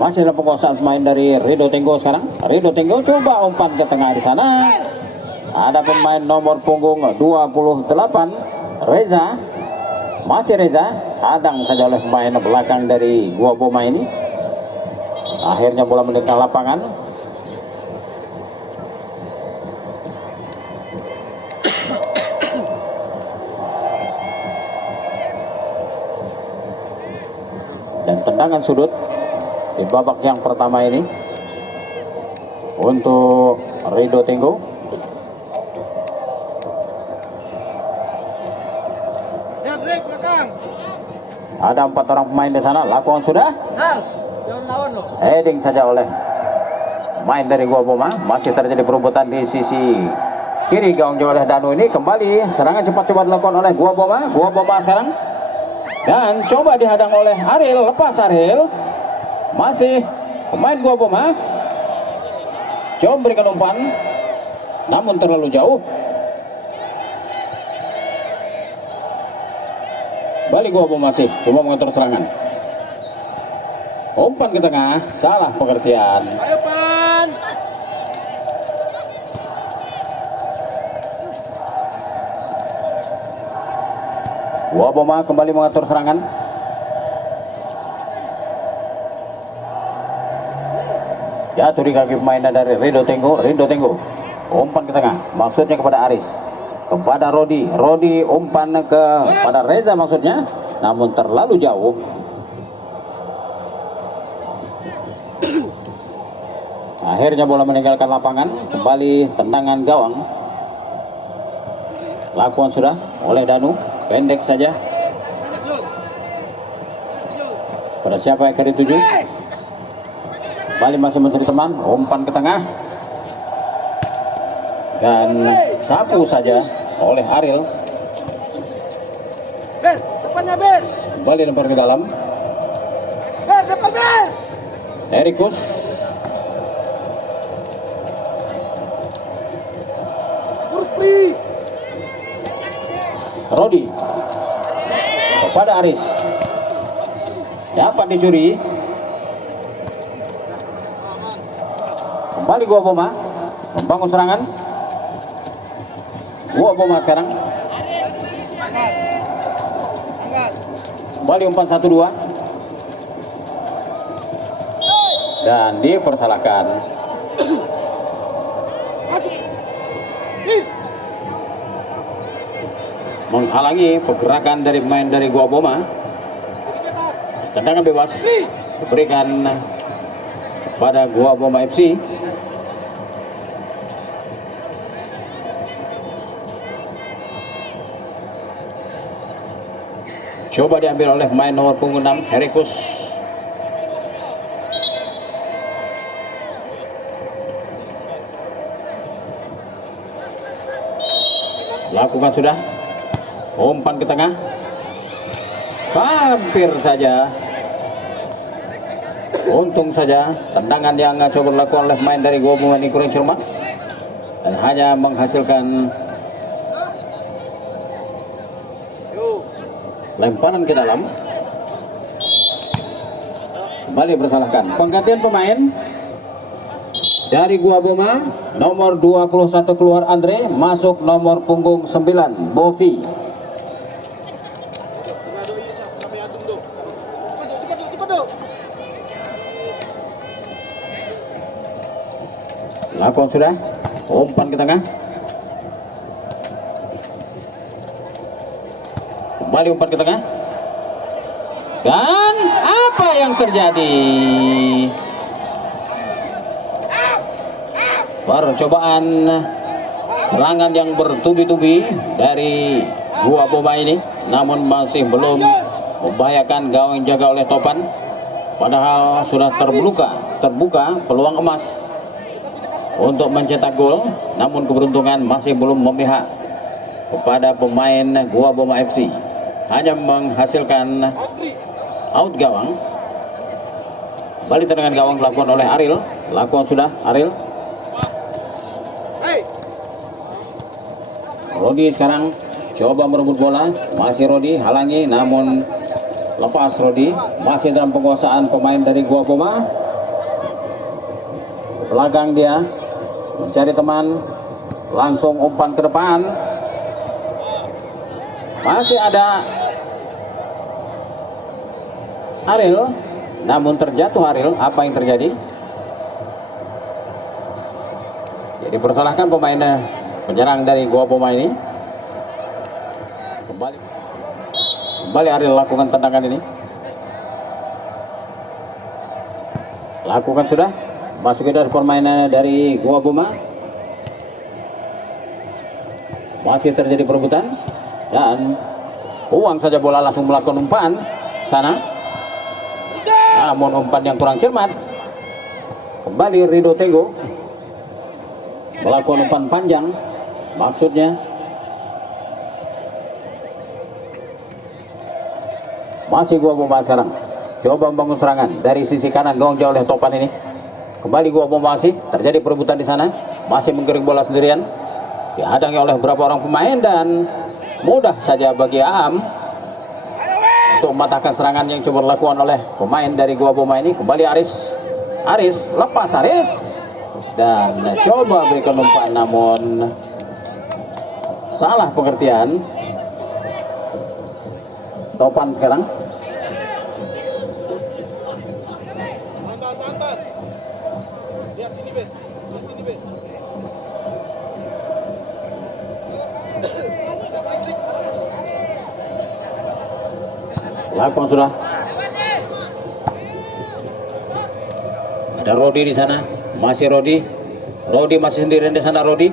Masih dalam penguasaan pemain dari Rido Tenggo sekarang. Rido Tenggo coba umpan ke tengah di sana. Ada pemain nomor punggung 28 Reza. Masih Reza, hadang saja oleh pemain belakang dari Goa Boma ini. Akhirnya bola meninggalkan lapangan. Dan tendangan sudut di babak yang pertama ini untuk Rido Tenggo. Ada 4 orang pemain di sana. Lakukan sudah. Heading saja oleh main dari Goa Boma. Masih terjadi perebutan di sisi kiri gawang oleh Danu ini. Kembali serangan cepat coba dilakukan oleh Goa Boma. Goa Boma sekarang dan coba dihadang oleh Ariel. Lepas Ariel. Masih pemain Goa Boma. Coba memberikan umpan, namun terlalu jauh. Balik Goa Boma masih cuma mengatur serangan. Umpan ke tengah, salah pengertian. Ayo Pan. Goa Boma kembali mengatur serangan. Jatuh di kaki pemain dari Rido Tenggo. Rido Tenggo umpan ke tengah, maksudnya kepada Aris, kepada Rodi. Rodi umpan kepada Reza maksudnya, namun terlalu jauh. Akhirnya bola meninggalkan lapangan. Kembali tendangan gawang. Lakukan sudah oleh Danu. Pendek saja. Pada siapa yang akan dituju? Kembali masih mencari teman. Umpan ke tengah. Dan sapu saja oleh Ariel. Ber, depannya Ber. Kembali lempar ke dalam. Ber, depan Ber. Erikus. Urus Pri. Rodi kepada Aris. Dapat dicuri. Kembali Goa Boma membangun serangan. Goa Boma sekarang kembali umpan 1-2 dan dipersalahkan. Menghalangi pergerakan dari pemain dari Goa Boma. Tendangan bebas diberikan pada Goa Boma FC. Coba diambil oleh pemain nomor punggung 6 Erikus. Lakukan sudah. Umpan ke tengah. Hampir saja. Untung saja tendangan yang coba dilakukan oleh pemain dari Goa Boma ini kurang cermat. dan hanya menghasilkan lemparan ke dalam. Kembali bersalahkan. Penggantian pemain dari Gua Boma, nomor 21 keluar Andre, masuk nomor punggung 9 Bovi. Lakukan sudah, umpan ke tengah. Kembali umpan ke tengah. Dan apa yang terjadi? Percobaan serangan yang bertubi-tubi dari Gua Boma ini, namun masih belum membahayakan gawang jaga oleh Topan. Padahal sudah terbuka peluang emas untuk mencetak gol, namun keberuntungan masih belum memihak kepada pemain Gua Boma FC, hanya menghasilkan out gawang. Balik dengan gawang dilakukan oleh Ariel. Lakukan sudah Ariel. Rodi sekarang coba merebut bola, masih Rodi halangi, namun lepas Rodi, masih dalam penguasaan pemain dari Gua Boma. Belakang dia mencari teman, langsung umpan ke depan. Masih ada Ariel, namun terjatuh Ariel. Apa yang terjadi? Jadi persalahkan pemain penyerang dari Gua Boma ini. Kembali Ariel lakukan tendangan ini. Lakukan sudah. Masuk dari permainan dari Gua Boma. Masih terjadi perebutan dan uang saja bola langsung melakukan umpan sana. Namun umpan yang kurang cermat. Kembali Rido Tenggo melakukan umpan panjang, maksudnya masih Gua Boma sekarang coba membangun serangan dari sisi kanan gawang jauh oleh Topan ini. Kembali Gua Boma, masih terjadi perebutan di sana, masih menggering bola sendirian, dihadangi oleh beberapa orang pemain dan mudah saja bagi Aam untuk mematahkan serangan yang coba dilakukan oleh pemain dari Gua Boma ini. Kembali Aris lepas Aris dan coba berikan umpan, namun salah pengertian Topan sekarang. Lakukan sudah. Ada Rodi di sana, masih Rodi masih sendirian di sana. Rodi,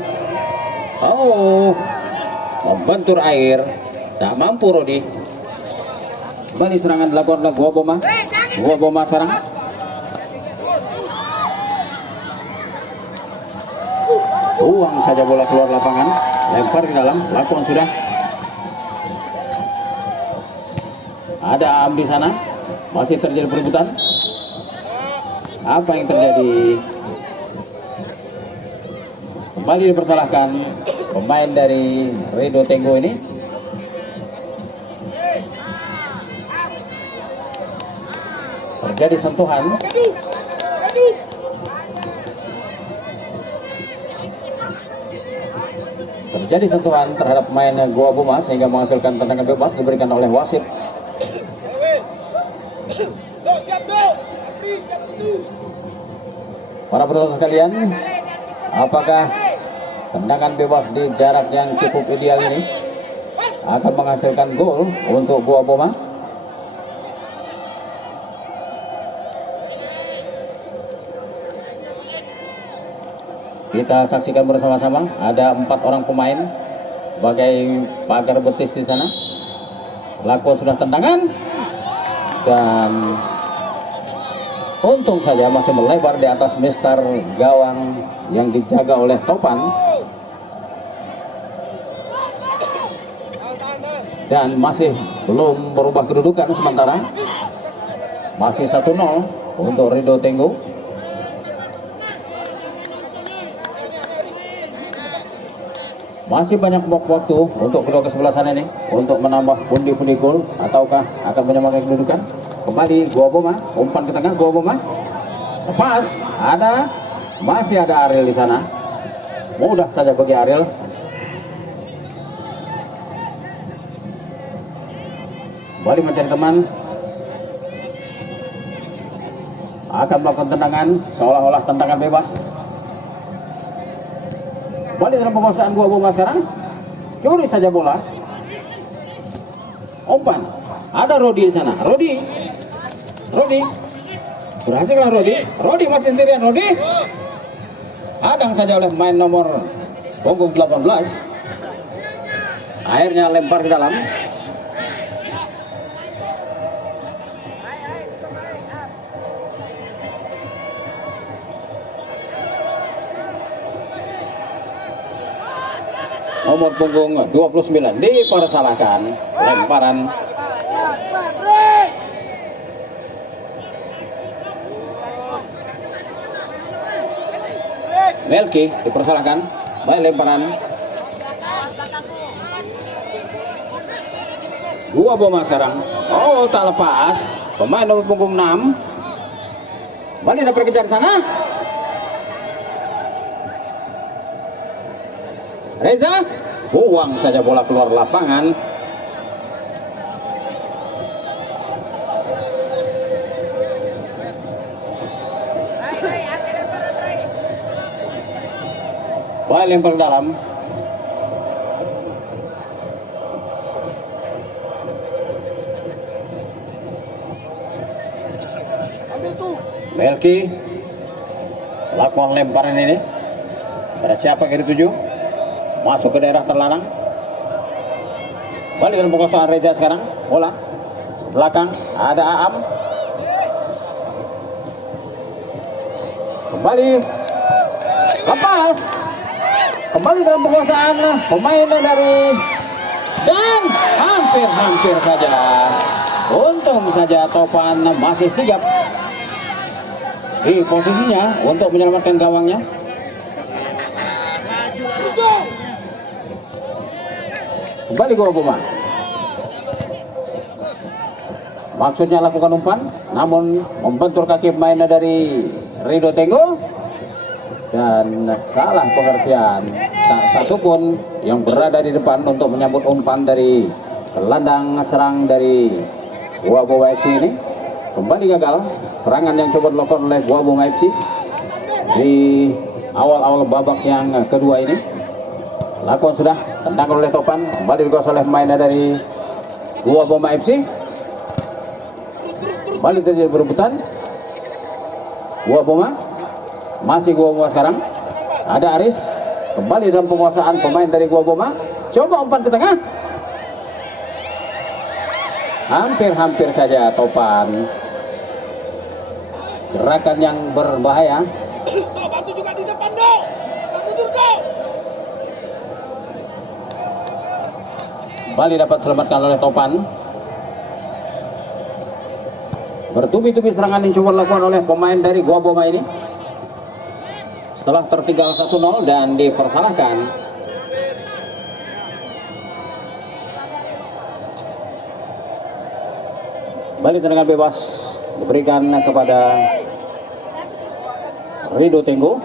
membentur air, tak mampu Rodi. Kembali serangan dilakukan oleh Gua Boma. Gua Boma serang. Uang saja bola keluar lapangan, lempar ke dalam. Lakukan sudah. Ada Aam di sana, masih terjadi perebutan. Apa yang terjadi? Kembali dipersalahkan pemain dari Rido Tenggo ini. Terjadi sentuhan. Terjadi sentuhan terhadap pemain Gua Boma sehingga menghasilkan tendangan bebas diberikan oleh wasit. Para penonton sekalian, apakah tendangan bebas di jarak yang cukup ideal ini akan menghasilkan gol untuk Gua Boma? Kita saksikan bersama-sama. Ada 4 orang pemain sebagai pagar betis di sana. Lakukan sudah tendangan dan untung saja masih melebar di atas mister gawang yang dijaga oleh Topan. Dan masih belum berubah kedudukan sementara. Masih 1-0 untuk Rido Tenggo. Masih banyak waktu untuk kedua kesebelasan ini untuk menambah pundi-pundi gol ataukah akan menyamakan kedudukan. Kembali Gua Boma, umpan ke tengah Gua Boma. Lepas, masih ada Ariel di sana. Mudah saja bagi Ariel. Kembali mencari teman. Akan melakukan tendangan seolah-olah tendangan bebas. Kembali dalam penguasaan Gua Boma sekarang. Curi saja bola. Umpan. Ada Rodi di sana. Rodi. Berhasillah Rodi. Rodi masih sendirian. Rodi. Hadang saja oleh pemain nomor punggung 18. Akhirnya lempar ke dalam. Nomor punggung 29 dipersalahkan lemparan. Melki dipersalahkan. Baik lemparan. Gua Boma sekarang. Oh, tak lepas. Pemain nomor punggung 6. Balik dapat kejar sana. Reza buang saja bola keluar lapangan. Baik lempar ke dalam. Melki lakukan lemparan ini. Pada siapa yang dituju? Masuk ke daerah terlarang. Balik dengan penguasaan Reza sekarang. Bola belakang ada Aam. Kembali lepas. Kembali dalam penguasaan pemain dari dan hampir saja. Untung saja Topan masih sigap di posisinya untuk menyelamatkan gawangnya. Kembali Gua Boma. Maksudnya lakukan umpan, namun membentur kaki pemain dari Rido Tenggo dan salah pengertian. Tak satupun yang berada di depan untuk menyambut umpan dari gelandang serang dari Gua Boma FC ini. Kembali gagal serangan yang coba dilakukan oleh Gua Boma FC di awal-awal babak yang kedua ini. Lakukan sudah tendangan oleh Topan, kembali dikuasai oleh pemain dari Gua Boma FC. Kembali terjadi berebutan. Gua Boma, masih Gua Boma sekarang. Ada Aris, kembali dalam penguasaan pemain dari Gua Boma. Coba umpan ke tengah. Hampir saja Topan. Gerakan yang berbahaya. Bantu juga di depan dong. Satu dong. Kembali dapat diselamatkan oleh Topan. Bertubi-tubi serangan yang coba dilakukan oleh pemain dari Gua Boma ini. Setelah tertinggal 1-0 dan dipersalahkan. Kembali tendangan bebas diberikan kepada Rido Tenggo.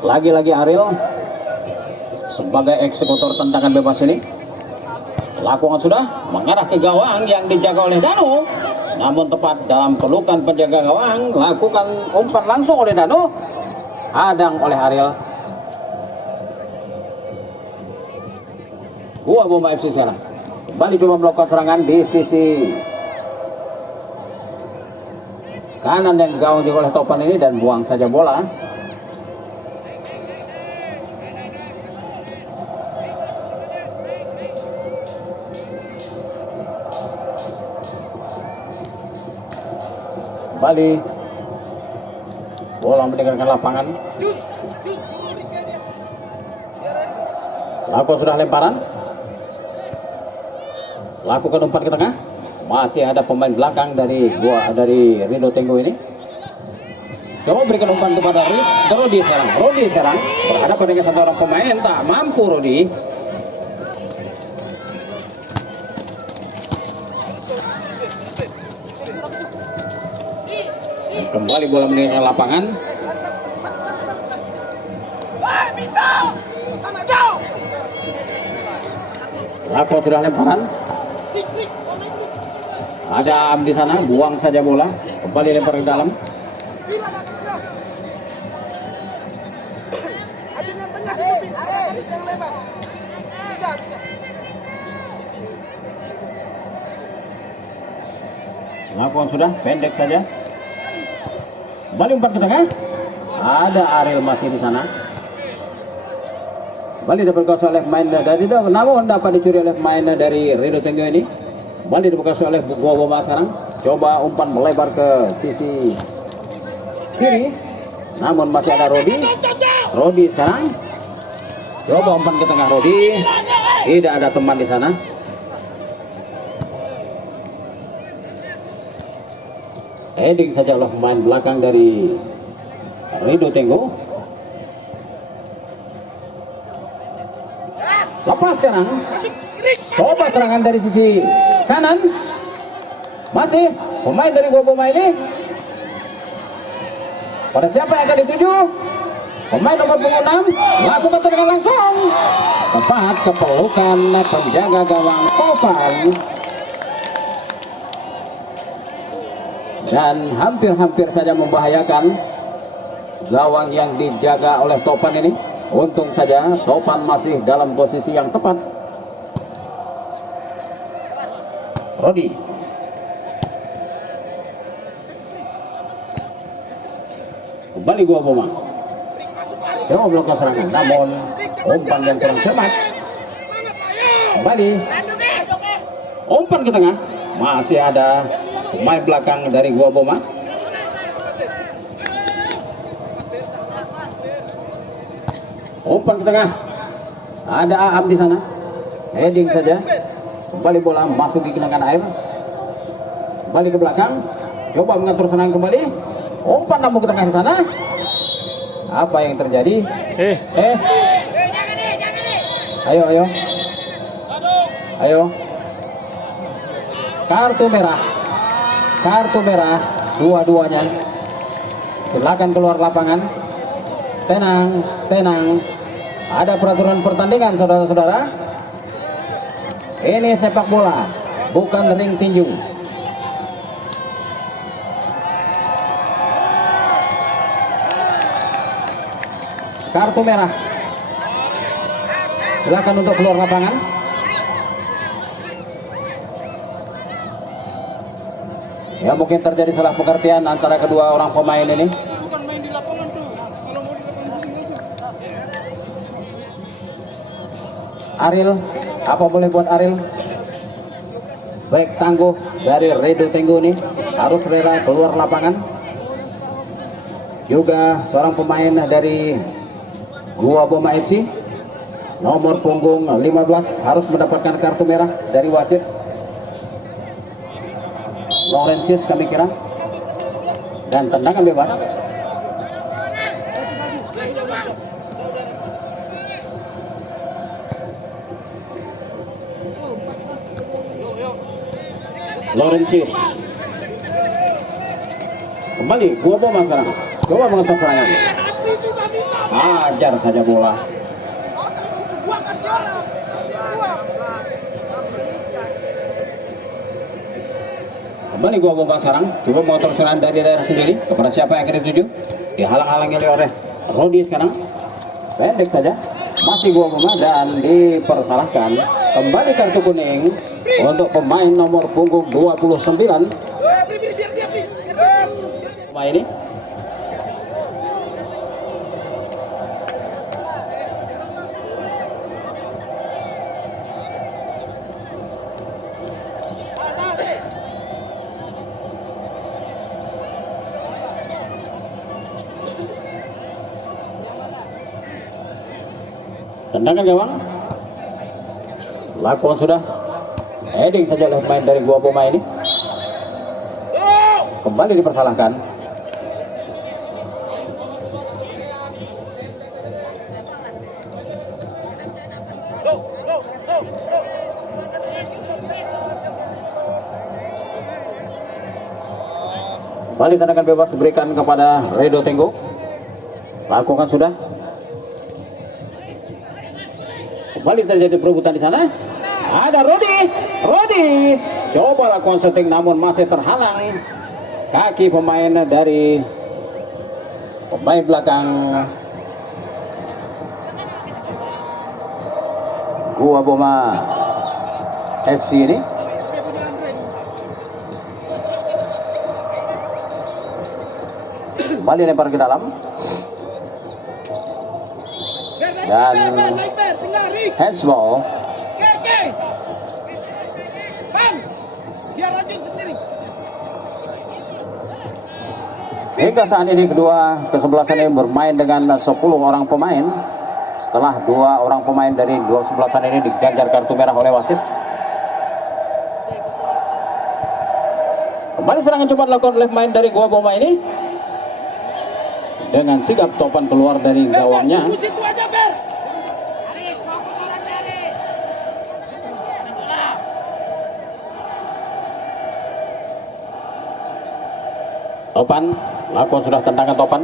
Lagi-lagi Ariel sebagai eksekutor tendangan bebas ini. Lakukan sudah mengarah ke gawang yang dijaga oleh Danu. Namun tepat dalam pelukan penjaga gawang. Lakukan umpan langsung oleh Danu. Hadang oleh Ariel. Gua Boma FC sekarang kembali coba melakukan serangan di sisi kanan yang gawang dijaga oleh Topan ini dan buang saja bola. Kembali bola meninggalkan lapangan. Lakukan sudah lemparan. Lakukan umpan ke tengah. Masih ada pemain belakang dari Rido Tenggo ini. Coba berikan umpan kepada Rodi sekarang. Rodi sekarang berhadapan dengan satu orang pemain, tak mampu Rodi. Kembali bola meninggalkan lapangan. Lakukan sudah lemparan. Ada Am di sana, buang saja bola. Kembali lempar ke dalam. Lakukan sudah, pendek saja. Kembali umpan ke tengah. Ada Ariel masih di sana. Kembali dapat kuasai oleh pemain dari namun dapat dicuri oleh pemain dari Rido Tenggo ini. Kembali dikuasai oleh Gua Boma sekarang. Coba umpan melebar ke sisi kiri. Namun masih ada Rodi. Rodi sekarang. Coba umpan ke tengah Rodi. Tidak ada teman di sana. Heading saja oleh pemain belakang dari Rido Tenggo. Lepas sekarang. Coba serangan dari sisi kanan. Masih pemain dari Gua Boma ini. Pada siapa yang akan dituju? Pemain nomor 6. Lakukan tendangan langsung. Tepat kepelukan penjaga gawang Topan. Dan hampir-hampir saja membahayakan gawang yang dijaga oleh Topan ini. Untung saja Topan masih dalam posisi yang tepat. Rodi. Kembali Gua Boma. Coba melakukan serangan, namun umpan yang kurang cermat. Kembali. Umpan ke tengah. Masih ada pemain belakang dari Gua Boma. Umpan ke tengah. Ada Aam di sana. Heading saja. Kembali bola masuk di genangan air. Kembali ke belakang. Coba mengatur serangan kembali. Umpan namun ke tengah di sana. Apa yang terjadi? Ayo. Ayo. Kartu merah. Dua-duanya. Silakan keluar lapangan. Tenang. Ada peraturan pertandingan, saudara-saudara. Ini sepak bola, bukan ring tinju. Kartu merah. Silakan untuk keluar lapangan. Ya, mungkin terjadi salah pengertian antara kedua orang pemain ini. Bukan main di lapangan tuh. Kalau mau di lapangan pusing langsung. Ariel, apa boleh buat Ariel? Baik tangguh dari Rido Tenggo ini harus rela keluar lapangan. Juga seorang pemain dari Gua Boma FC nomor punggung 15 harus mendapatkan kartu merah dari wasit Laurentius kami kira, dan tendangan bebas. Laurentius kembali Gua Boma sekarang. Coba mengetuk serangan. Ajar saja bola. Kembali Gua Boma sekarang. Coba mengetuk serangan dari daerah sendiri. Kepada siapa yang akan dituju? Dihalang-halangi oleh Rodi sekarang. Pendek saja. Masih Gua Boma dan dipersalahkan. Kembali kartu kuning untuk pemain nomor punggung 29. Pemain ini. Tendangan gawang. Lakukan sudah. Heading saja oleh pemain dari Gua Boma ini. Kembali dipersalahkan. Kembali tendangan bebas diberikan kepada Redo Tenggo. Lakukan sudah. Kembali terjadi perebutan di sana. Ada Rodi. Coba lakukan setting namun masih terhalang kaki pemain dari pemain belakang Gua Boma FC ini. Kembali lempar ke dalam. Dan handsball. Hingga saat ini kedua kesebelasan ini bermain dengan 10 orang pemain. Setelah 2 orang pemain dari dua kesebelasan ini diganjar kartu merah oleh wasit. Kembali serangan coba dilakukan oleh pemain dari Gua Boma ini. Dengan sigap topan keluar dari gawangnya. Topan, lakukan sudah tendangan Topan.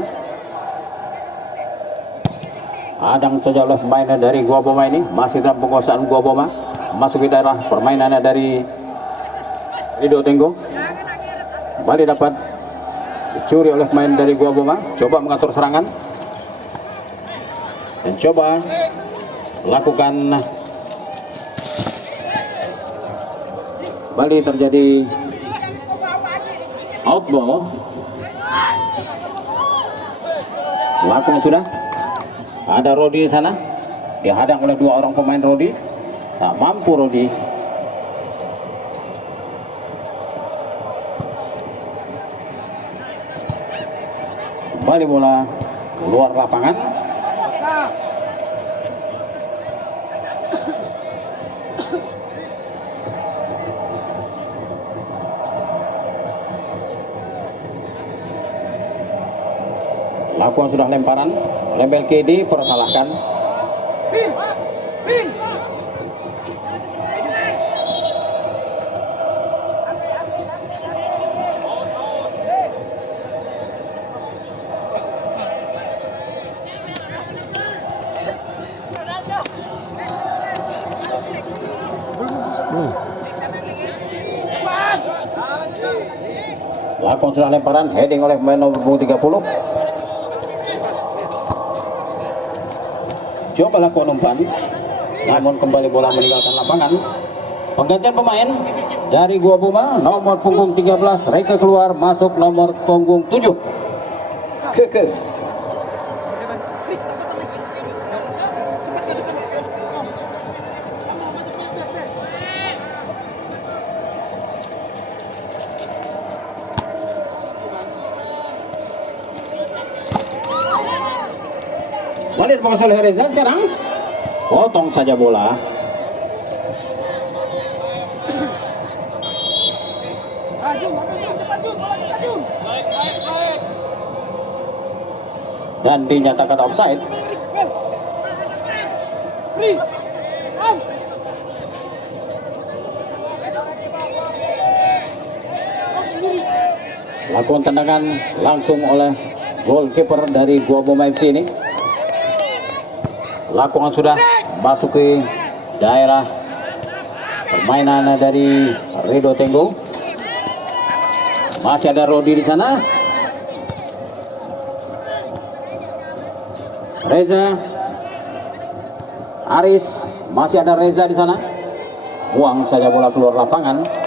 Adang saja oleh pemain dari Gua Boma ini. Masih dalam penguasaan Gua Boma. Masuk ke daerah permainannya dari Redo Tenggo. Kembali dapat dicuri oleh pemain dari Gua Boma. Coba mengatur serangan. Dan coba lakukan. Kembali terjadi outball. Lakukan sudah. Ada Rodi di sana. Dihadang oleh 2 orang pemain Rodi. Tak mampu Rodi. Kembali bola keluar lapangan. Lakukan sudah lemparan. Lempel KD persalahkan. Lakukan sudah lemparan. Heading oleh pemain nomor 30. Coba lakukan umpan, namun kembali bola meninggalkan lapangan. Penggantian pemain dari Gua Boma, nomor punggung 13 Reka keluar, masuk nomor punggung 7 Keke. Balik penguasaan oleh Reza sekarang. Potong saja bola. Dan dinyatakan offside. Lakukan tendangan langsung oleh goalkeeper dari Gua Boma FC ini. Lakukan sudah masuk ke daerah permainan dari Redo Tenggo. Masih ada Rodi di sana. Reza, Aris, masih ada Reza di sana. Buang saja bola keluar lapangan.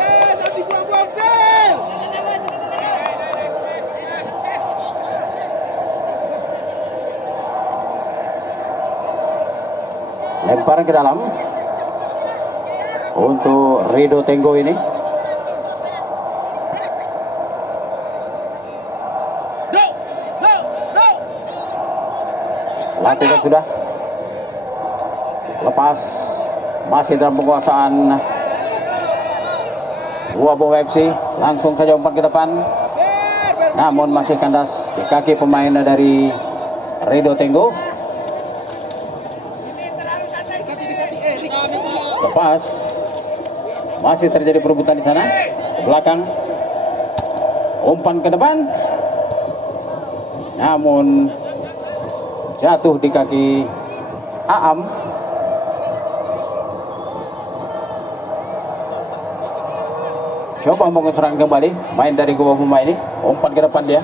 Lempar ke dalam untuk Redo Tenggo ini. Lakukan sudah. Lepas. Masih dalam penguasaan Gua Boma FC langsung saja umpan ke depan, namun masih kandas di kaki pemain dari Rido Tenggo. Lepas, masih terjadi perebutan di sana. Belakang, umpan ke depan, namun jatuh di kaki Aam. Coba mau serang kembali main dari Gua Boma ini, umpan ke depan dia.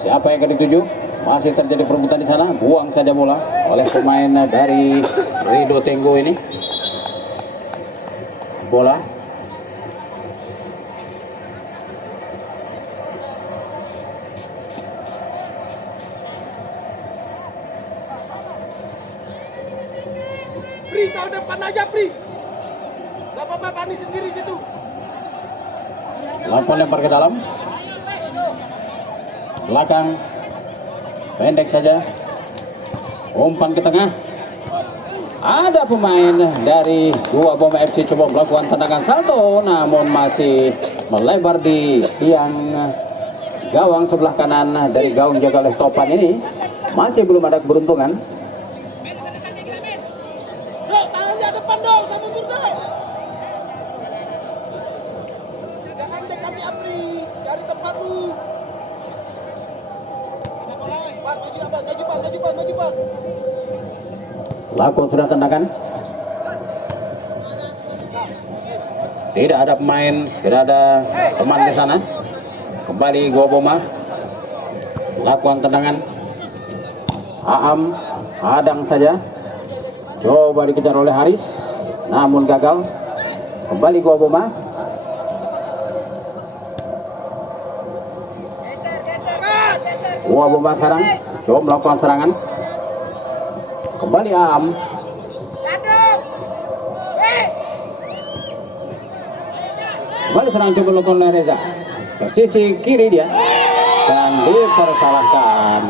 Siapa yang akan dituju? Masih terjadi perebutan di sana, buang saja bola oleh pemain dari Rido Tenggo ini. Bola Pri, kau depan aja, Pri. Gak apa-apa, Pani sendiri situ. lakukan lempar ke dalam. Belakang, pendek saja. Umpan ke tengah. Ada pemain dari Gua Boma FC coba melakukan tendangan salto, namun masih melebar di tiang gawang sebelah kanan dari gawang jaga oleh Topan ini. Masih belum ada keberuntungan. Dok, tangannya depan dong, saya mundur dong. Jangan dekati Apri, cari tempat lu. Pak, maju abang, maju Pak, maju Pak, maju Pak. Lakukan sudah tendangan. Tidak ada pemain, tidak ada teman di sana. Kembali Gua Boma. Lakukan tendangan. Aam hadang saja. Coba dikejar oleh Haris, namun gagal. Kembali Gua Boma. Gua Boma sekarang coba melakukan serangan. Kembali Aam. Kembali serang coba dilakukan oleh Reza. Ke sisi kiri dia dan dipersalahkan.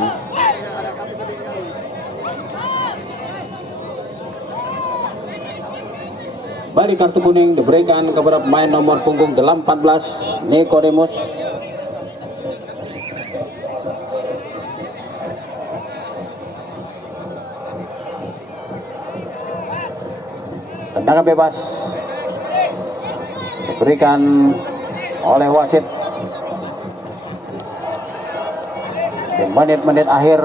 Kembali kartu kuning diberikan kepada pemain nomor punggung 14 Nikodemus. Tendangan bebas diberikan oleh wasit di menit-menit akhir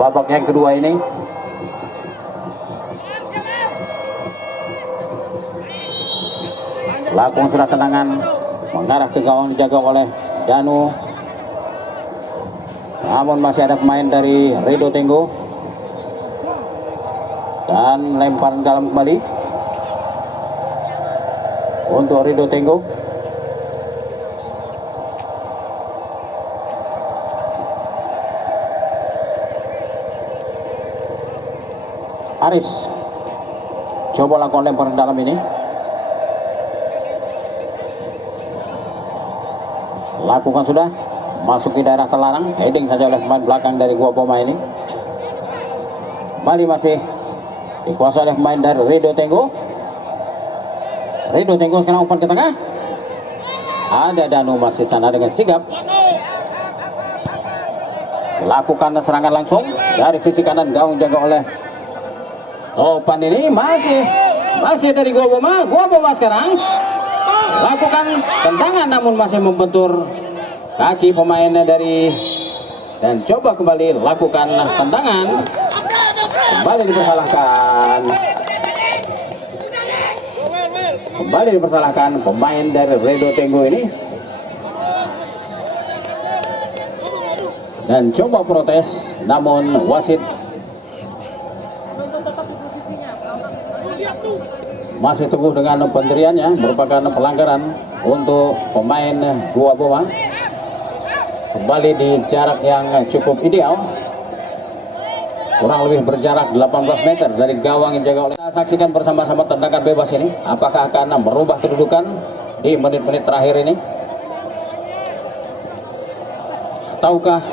babak yang kedua ini. Lakukan sudah tendangan mengarah ke gawang dijaga oleh Danu, namun masih ada pemain dari Rido Tenggo dan lemparan dalam kembali untuk Rido Tenggo. Aris coba lakukan lemparan dalam ini. Lakukan sudah, masuk di daerah terlarang, heading saja oleh pemain belakang dari Gua Boma ini. Kembali masih dikuasai oleh pemain dari Rido Tenggo. Rido Tenggo sekarang umpan ke tengah. Ada Danu masih sana dengan sigap. Lakukan serangan langsung dari sisi kanan gawang jaga oleh Topan ini. Masih dari Gua Boma. Gua Boma sekarang lakukan tendangan namun masih membentur kaki pemain dari, dan coba kembali lakukan tendangan, kembali dipersalahkan. Kembali dipersalahkan pemain dari Rido Tenggo ini, dan coba protes namun wasit masih teguh dengan pendiriannya, merupakan pelanggaran untuk pemain Gua Boma. Kembali di jarak yang cukup ideal, kurang lebih berjarak 18 meter dari gawang yang dijaga oleh. Kita saksikan bersama-sama tendangan bebas ini, apakah akan merubah kedudukan di menit-menit terakhir ini, ataukah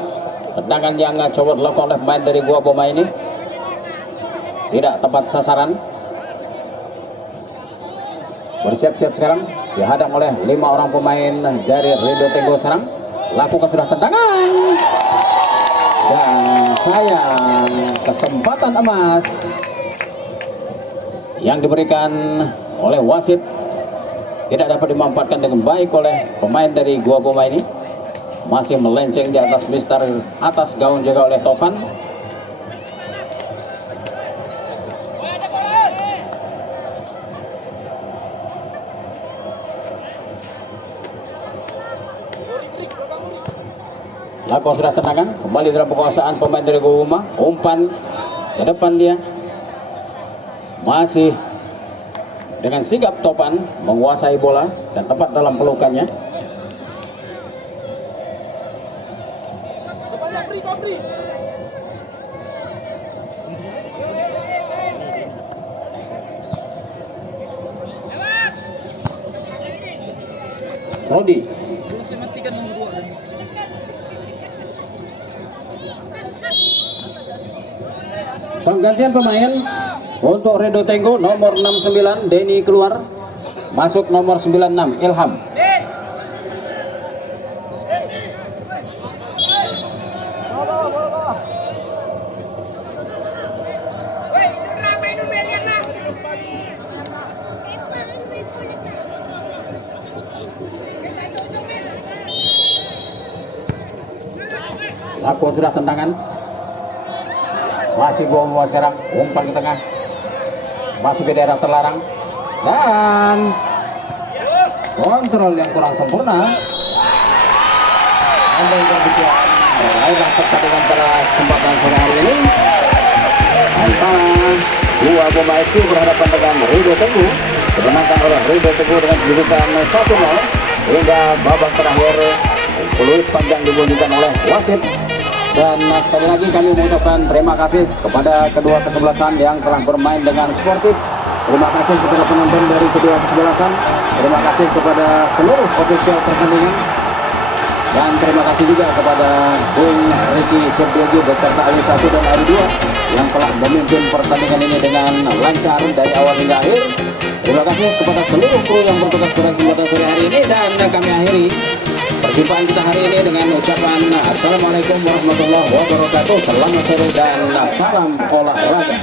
tendangan yang coba dilakukan oleh pemain dari Gua Boma ini tidak tepat sasaran. bersiap-siap sekarang, dihadang oleh 5 orang pemain dari Ridho Tenggo sekarang. Lakukan sudah tendangan dan sayang, kesempatan emas yang diberikan oleh wasit tidak dapat dimanfaatkan dengan baik oleh pemain dari Gua Boma ini. Masih melenceng di atas Mister, atas gaun juga oleh Topan. Lakukan sudah tendangan, kembali dalam penguasaan pemain dari Gua Boma. Umpan ke depan dia, masih dengan sigap Topan menguasai bola dan tepat dalam pelukannya. Depannya Pri, Kopri. Rodi. Penggantian pemain untuk Ridho Tenggo, nomor 69 Denny keluar, masuk nomor 96 Ilham. Lakukan sudah tendangan, masih Gua Boma sekarang, umpan ke tengah, masuk ke daerah terlarang dan kontrol yang kurang sempurna. Anda yang berbicara mulailah pertandingan pada kesempatan sore hari ini antara Gua Boma FC berhadapan dengan Ridho Tenggo, dimenangkan oleh Ridho Tenggo dengan kedudukan 1-0 hingga babak terakhir. Peluit panjang dibunyikan oleh wasit. Dan sekali lagi kami mengucapkan terima kasih kepada kedua kesebelasan yang telah bermain dengan sportif. Terima kasih kepada penonton dari kedua kesebelasan. Terima kasih kepada seluruh ofisial pertandingan. Dan terima kasih juga kepada Bung Ricky Serdioji beserta Ayu 1 dan Ayu 2 yang telah memimpin pertandingan ini dengan lancar dari awal hingga akhir. Terima kasih kepada seluruh kru yang bertugas pada kesempatan sore hari ini, dan kami akhiri perjumpaan kita hari ini dengan ucapan Assalamualaikum warahmatullahi wabarakatuh. Selamat sore dan salam olahraga.